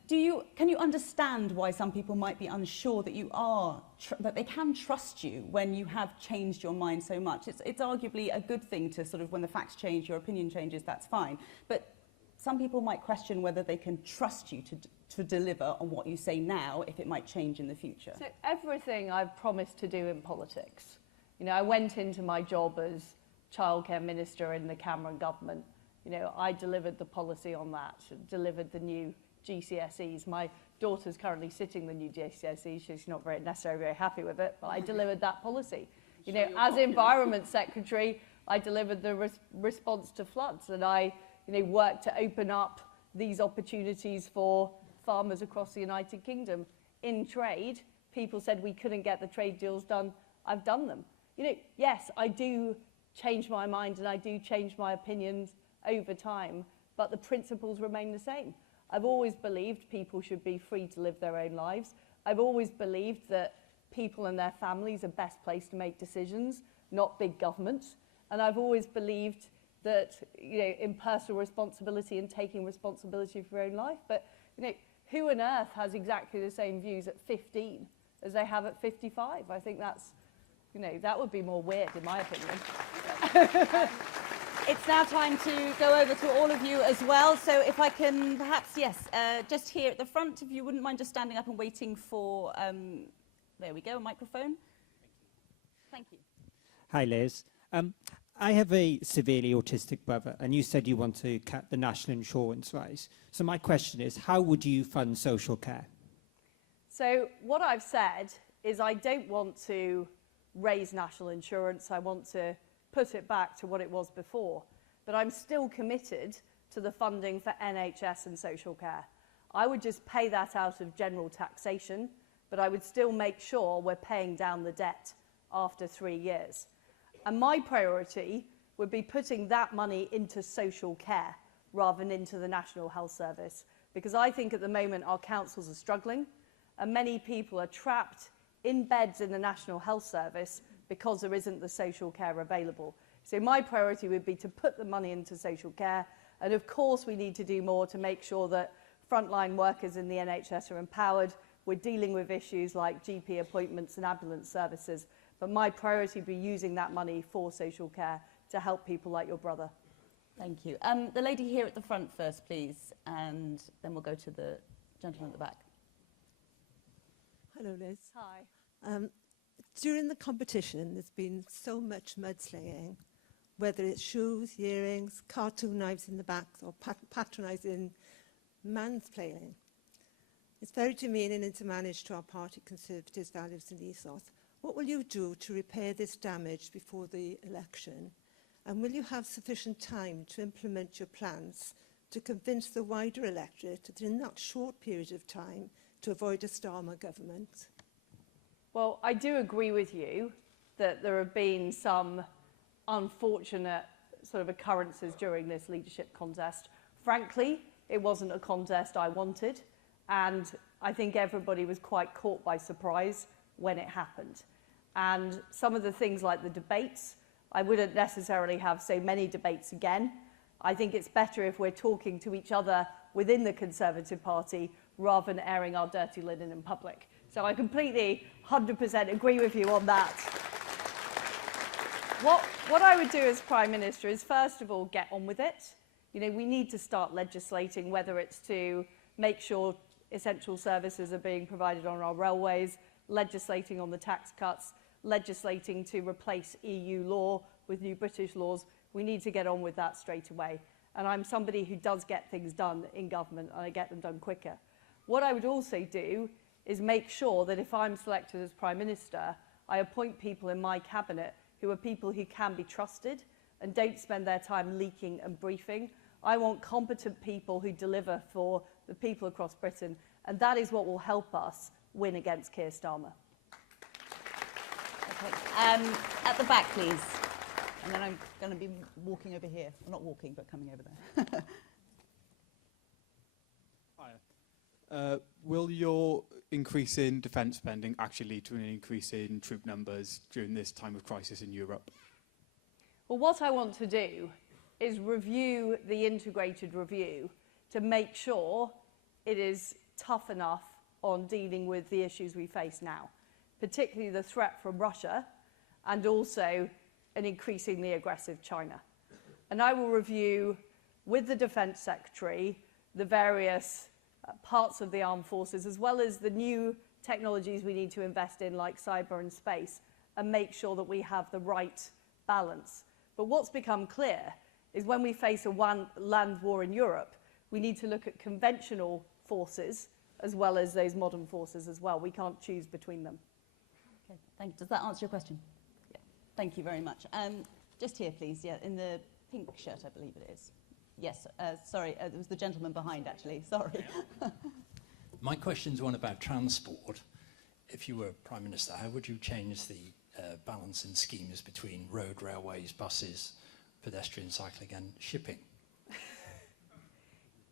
Can you understand why some people might be unsure that you are, that they can trust you when you have changed your mind so much? It's arguably a good thing to sort of, when the facts change, your opinion changes, that's fine. But some people might question whether they can trust you to deliver on what you say now, if it might change in the future. So everything I've promised to do in politics, I went into my job as childcare minister in the Cameron government. I delivered the policy on that, delivered the new GCSEs. My daughter's currently sitting the new GCSEs. She's not necessarily very happy with it, but I delivered that policy. As Environment Secretary, I delivered the response to floods, and I worked to open up these opportunities for farmers across the United Kingdom. In trade, people said we couldn't get the trade deals done. I've done them. Yes, I do change my mind and I do change my opinions over time, but the principles remain the same. I've always believed people should be free to live their own lives. I've always believed that people and their families are best placed to make decisions, not big government. And I've always believed that, in personal responsibility and taking responsibility for your own life. But, who on earth has exactly the same views at 15 as they have at 55? I think that's, that would be more weird, in my opinion. It's now time to go over to all of you as well. So if I can perhaps, yes, just here at the front, if you wouldn't mind just standing up and waiting for, there we go, a microphone. Thank you. Hi, Liz. I have a severely autistic brother, and you said you want to cut the national insurance rise. So my question is, how would you fund social care? So what I've said is I don't want to raise national insurance. I want to put it back to what it was before. But I'm still committed to the funding for NHS and social care. I would just pay that out of general taxation, but I would still make sure we're paying down the debt after 3 years. And my priority would be putting that money into social care rather than into the National Health Service, because I think at the moment our councils are struggling and many people are trapped in beds in the National Health Service because there isn't the social care available. So my priority would be to put the money into social care, and of course we need to do more to make sure that frontline workers in the NHS are empowered. We're dealing with issues like GP appointments and ambulance services, but my priority would be using that money for social care to help people like your brother. Thank you. The lady here at the front first, please, and then we'll go to the gentleman at the back. Hello, Liz. Hi. During the competition, there's been so much mudslinging, whether it's shoes, earrings, cartoon knives in the back, or patronising mansplaining. It's very demeaning and damage to our party Conservatives' values and ethos. What will you do to repair this damage before the election? And will you have sufficient time to implement your plans to convince the wider electorate that in that short period of time to avoid a Starmer government? Well, I do agree with you that there have been some unfortunate sort of occurrences during this leadership contest. Frankly, it wasn't a contest I wanted, and I think everybody was quite caught by surprise when it happened. And some of the things like the debates, I wouldn't necessarily have so many debates again. I think it's better if we're talking to each other within the Conservative Party rather than airing our dirty linen in public. So I completely, 100% agree with you on that. What I would do as Prime Minister is, first of all, get on with it. We need to start legislating, whether it's to make sure essential services are being provided on our railways, legislating on the tax cuts, legislating to replace EU law with new British laws. We need to get on with that straight away. And I'm somebody who does get things done in government, and I get them done quicker. What I would also do is make sure that if I'm selected as Prime Minister, I appoint people in my cabinet who are people who can be trusted and don't spend their time leaking and briefing. I want competent people who deliver for the people across Britain, and that is what will help us win against Keir Starmer. Okay. At the back, please. And then I'm going to be walking over here. Well, not walking, but coming over there. Will your increase in defence spending actually lead to an increase in troop numbers during this time of crisis in Europe? Well, what I want to do is review the integrated review to make sure it is tough enough on dealing with the issues we face now, particularly the threat from Russia and also an increasingly aggressive China. And I will review with the Defence Secretary the various parts of the armed forces, as well as the new technologies we need to invest in, like cyber and space, and make sure that we have the right balance. But what's become clear is when we face a land war in Europe, we need to look at conventional forces as well as those modern forces as well. We can't choose between them. Okay, thank you. Does that answer your question? Yeah. Thank you very much. Just here, please. Yeah, in the pink shirt, I believe it is. Yes, sorry, it was the gentleman behind, actually. Sorry. My question's one about transport. If you were Prime Minister, how would you change the balance in schemes between road, railways, buses, pedestrian, cycling and shipping?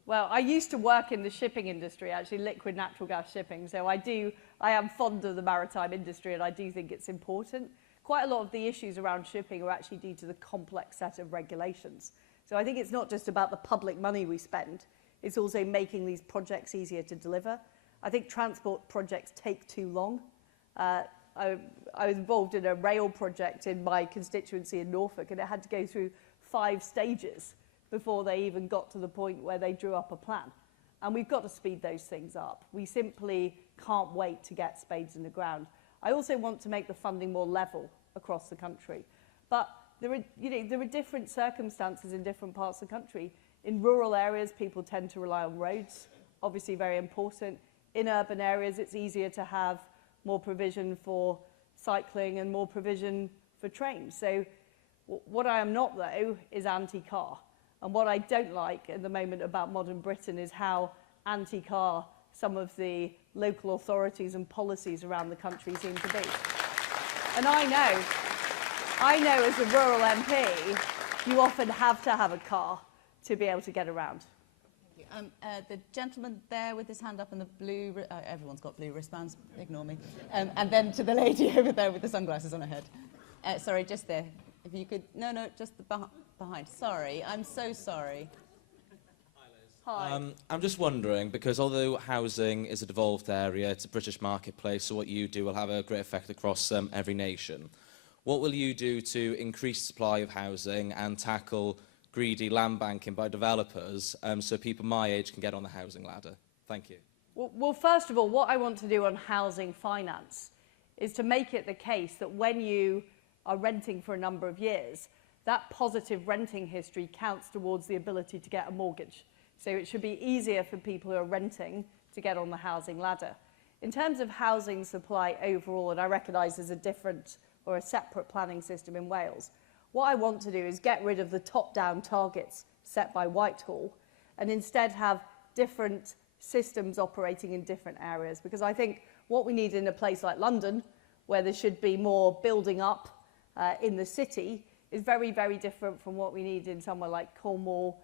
Well, I used to work in the shipping industry, actually, liquid natural gas shipping. So I am fond of the maritime industry, and I do think it's important. Quite a lot of the issues around shipping are actually due to the complex set of regulations. So I think it's not just about the public money we spend, it's also making these projects easier to deliver. I think transport projects take too long. I was involved in a rail project in my constituency in Norfolk, and it had to go through 5 stages before they even got to the point where they drew up a plan. And we've got to speed those things up. We simply can't wait to get spades in the ground. I also want to make the funding more level across the country. But there are different circumstances in different parts of the country. In rural areas, people tend to rely on roads, obviously very important. In urban areas, it's easier to have more provision for cycling and more provision for trains. So what I am not, though, is anti-car. And what I don't like at the moment about modern Britain is how anti-car some of the local authorities and policies around the country seem to be. And I know as a rural MP, you often have to have a car to be able to get around. The gentleman there with his hand up and the blue, everyone's got blue wristbands, ignore me. And then to the lady over there with the sunglasses on her head. Sorry, just there. If you could, no, just the behind. Sorry, I'm so sorry. Hi. I'm just wondering, because although housing is a devolved area, it's a British marketplace, so what you do will have a great effect across every nation. What will you do to increase supply of housing and tackle greedy land banking by developers so people my age can get on the housing ladder? Thank you. Well, first of all, what I want to do on housing finance is to make it the case that when you are renting for a number of years, that positive renting history counts towards the ability to get a mortgage. So it should be easier for people who are renting to get on the housing ladder. In terms of housing supply overall, and I recognise there's a different or a separate planning system in Wales, what I want to do is get rid of the top-down targets set by Whitehall and instead have different systems operating in different areas. Because I think what we need in a place like London, where there should be more building up in the city, is very, very different from what we need in somewhere like Cornwall,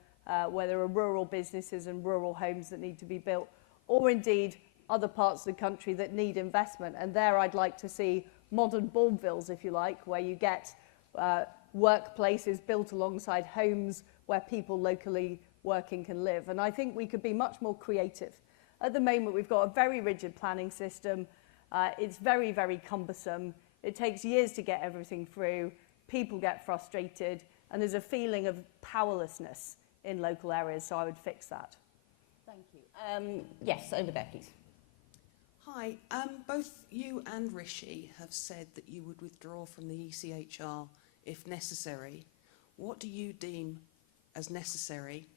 where there are rural businesses and rural homes that need to be built, or indeed other parts of the country that need investment. And there I'd like to see modern Bournevilles, if you like, where you get workplaces built alongside homes where people locally working can live. And I think we could be much more creative. At the moment, we've got a very rigid planning system. It's very, very cumbersome. It takes years to get everything through. People get frustrated, and there's a feeling of powerlessness in local areas, so I would fix that. Thank you. Yes, over there, please. Hi. Both you and Rishi have said that you would withdraw from the ECHR if necessary. What do you deem as necessary,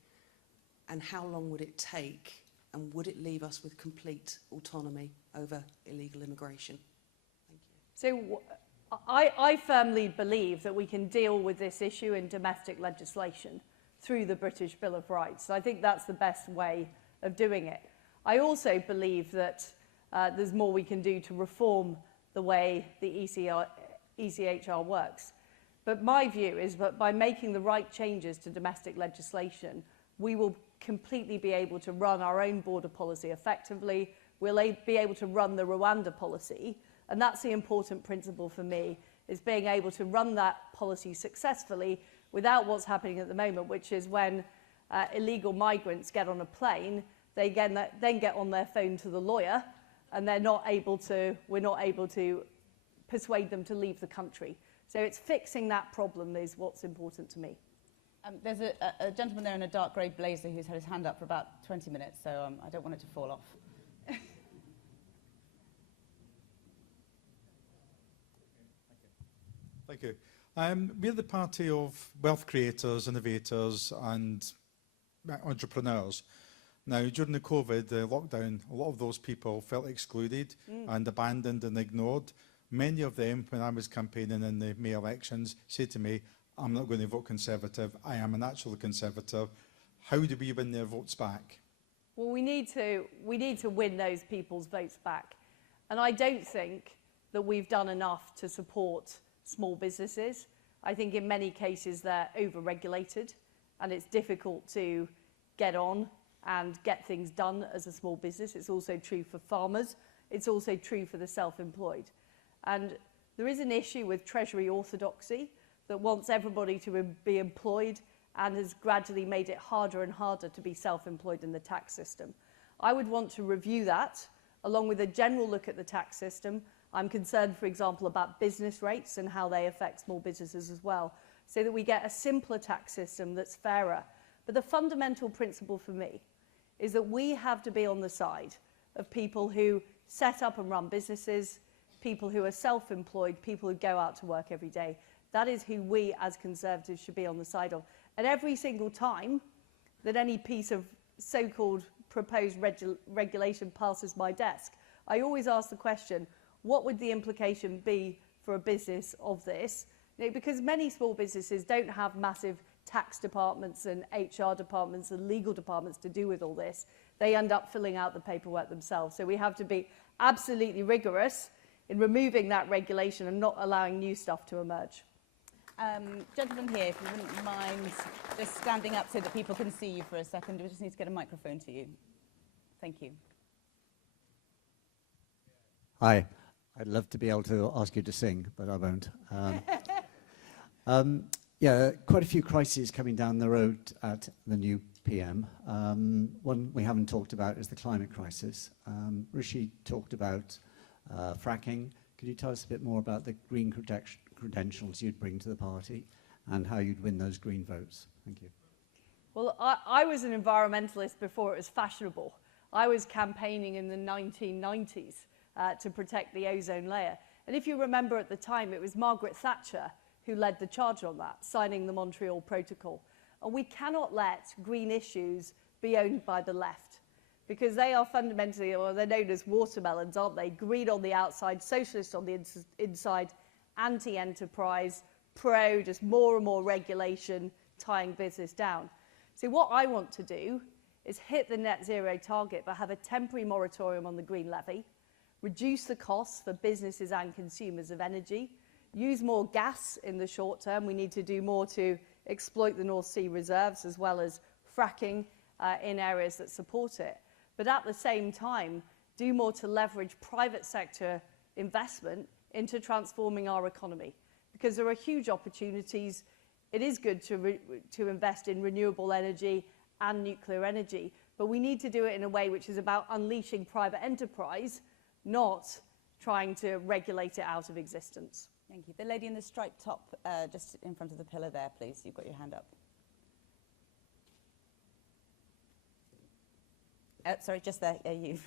and how long would it take, and would it leave us with complete autonomy over illegal immigration? Thank you. So I firmly believe that we can deal with this issue in domestic legislation through the British Bill of Rights. I think that's the best way of doing it. I also believe that there's more we can do to reform the way the ECHR works. But my view is that by making the right changes to domestic legislation, we will completely be able to run our own border policy effectively. We'll be able to run the Rwanda policy. And that's the important principle for me, is being able to run that policy successfully without what's happening at the moment, which is when illegal migrants get on a plane, they then get on their phone to the lawyer, and we're not able to persuade them to leave the country. So it's fixing that problem is what's important to me. There's a gentleman there in a dark grey blazer who's had his hand up for about 20 minutes, so I don't want it to fall off. Thank you. We're the party of wealth creators, innovators and entrepreneurs. Now, during the COVID lockdown, a lot of those people felt excluded and abandoned and ignored. Many of them, when I was campaigning in the May elections, said to me, I'm not going to vote Conservative, I am a natural Conservative. How do we win their votes back? Well, we need to win those people's votes back. And I don't think that we've done enough to support small businesses. I think in many cases they're over-regulated and it's difficult to get on and get things done as a small business. It's also true for farmers. It's also true for the self-employed. And there is an issue with Treasury orthodoxy that wants everybody to be employed and has gradually made it harder and harder to be self-employed in the tax system. I would want to review that, along with a general look at the tax system. I'm concerned, for example, about business rates and how they affect small businesses as well, so that we get a simpler tax system that's fairer. But the fundamental principle for me is that we have to be on the side of people who set up and run businesses, people who are self-employed, people who go out to work every day. That is who we as Conservatives should be on the side of. And every single time that any piece of so-called proposed regulation passes my desk, I always ask the question, what would the implication be for a business of this? You know, because many small businesses don't have massive tax departments and HR departments and legal departments to do with all this. They end up filling out the paperwork themselves. So we have to be absolutely rigorous in removing that regulation and not allowing new stuff to emerge. Gentleman here, if you wouldn't mind just standing up so that people can see you for a second. We just need to get a microphone to you. Thank you. Hi. I'd love to be able to ask you to sing, but I won't. Yeah, quite a few crises coming down the road at the new PM. One we haven't talked about is the climate crisis. Rishi talked about fracking. Could you tell us a bit more about the green credentials you'd bring to the party and how you'd win those green votes? Thank you. Well, I was an environmentalist before it was fashionable. I was campaigning in the 1990s to protect the ozone layer. And if you remember at the time, it was Margaret Thatcher who led the charge on that, signing the Montreal Protocol. And we cannot let green issues be owned by the left, because they are fundamentally, or they're known as watermelons, aren't they? Green on the outside, socialist on the inside, anti-enterprise, pro, just more and more regulation, tying business down. So what I want to do is hit the net zero target, but have a temporary moratorium on the green levy, reduce the costs for businesses and consumers of energy, use more gas in the short term. We need to do more to exploit the North Sea reserves as well as fracking in areas that support it. But at the same time, do more to leverage private sector investment into transforming our economy, because there are huge opportunities. It is good to invest in renewable energy and nuclear energy, but we need to do it in a way which is about unleashing private enterprise, not trying to regulate it out of existence. Thank you. The lady in the striped top, just in front of the pillar there, please. You've got your hand up. Sorry, just there. You.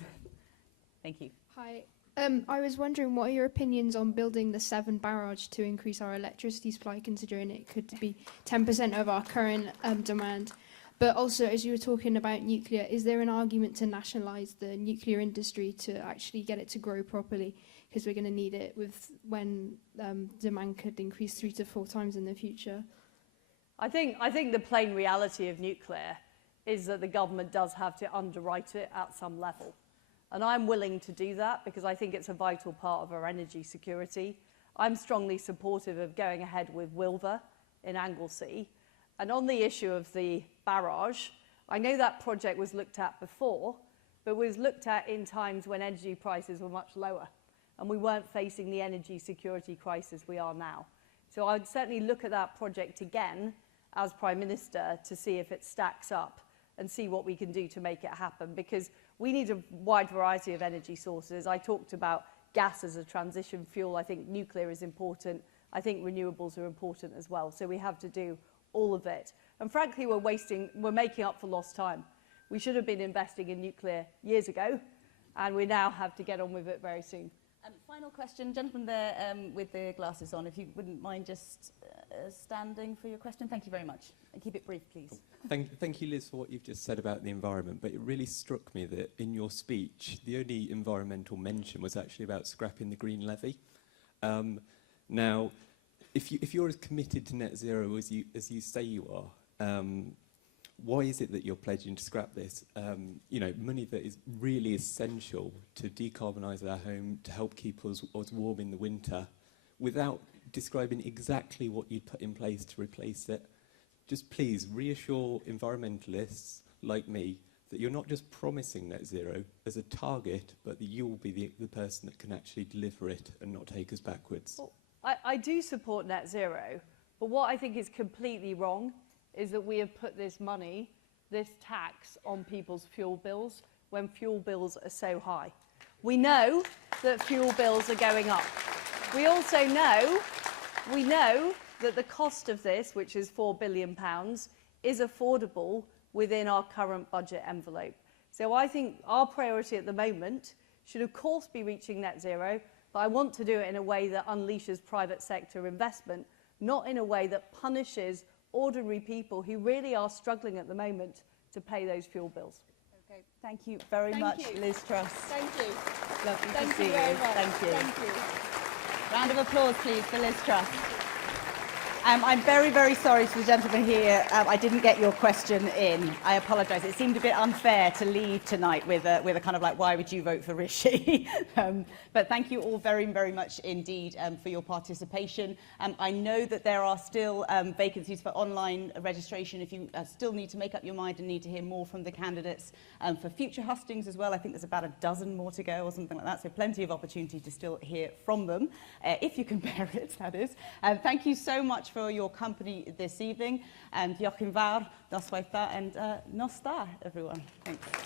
Thank you. Hi. I was wondering, what are your opinions on building the Severn barrage to increase our electricity supply, considering it could be 10% of our current demand? But also, as you were talking about nuclear, is there an argument to nationalise the nuclear industry to actually get it to grow properly? Because we're going to need it when demand could increase 3 to 4 times in the future. I think the plain reality of nuclear is that the government does have to underwrite it at some level. And I'm willing to do that because I think it's a vital part of our energy security. I'm strongly supportive of going ahead with Wilver in Anglesey. And on the issue of the barrage, I know that project was looked at before, but was looked at in times when energy prices were much lower and we weren't facing the energy security crisis we are now. So I'd certainly look at that project again as Prime Minister to see if it stacks up and see what we can do to make it happen, because we need a wide variety of energy sources. I talked about gas as a transition fuel. I think nuclear is important. I think renewables are important as well. So we have to do all of it. And frankly, we're making up for lost time. We should have been investing in nuclear years ago, and we now have to get on with it very soon. Final question, gentleman there with the glasses on, if you wouldn't mind just standing for your question. Thank you very much. And keep it brief, please. Thank you, Liz, for what you've just said about the environment, but it really struck me that in your speech, the only environmental mention was actually about scrapping the green levy. Now, if you're as committed to net zero as you say you are, why is it that you're pledging to scrap this? You know, money that is really essential to decarbonise our home, to help keep us warm in the winter, without describing exactly what you'd put in place to replace it. Just please reassure environmentalists like me that you're not just promising net zero as a target, but that you'll be the person that can actually deliver it and not take us backwards? Well, I do support net zero, but what I think is completely wrong is that we have put this money, this tax, on people's fuel bills when fuel bills are so high. We know that fuel bills are going up. We also know, that the cost of this, which is £4 billion, is affordable within our current budget envelope. So I think our priority at the moment should of course be reaching net zero, but I want to do it in a way that unleashes private sector investment, not in a way that punishes ordinary people who really are struggling at the moment to pay those fuel bills. Okay, thank you very much, Liz Truss. Thank you. Lovely Thank to see you very you. much. Thank you. Thank you. Round of applause, please, for Liz Truss. I'm very, very sorry to the gentleman here. I didn't get your question in. I apologise. It seemed a bit unfair to leave tonight with a kind of like, why would you vote for Rishi? But thank you all very, very much indeed for your participation. I know that there are still vacancies for online registration. If you still need to make up your mind and need to hear more from the candidates for future hustings as well, I think there's about a dozen more to go or something like that. So plenty of opportunity to still hear from them, if you can bear it, that is. Thank you so much for your company this evening. Diolch yn fawr, noswaith dda, and nos da, everyone. Thanks.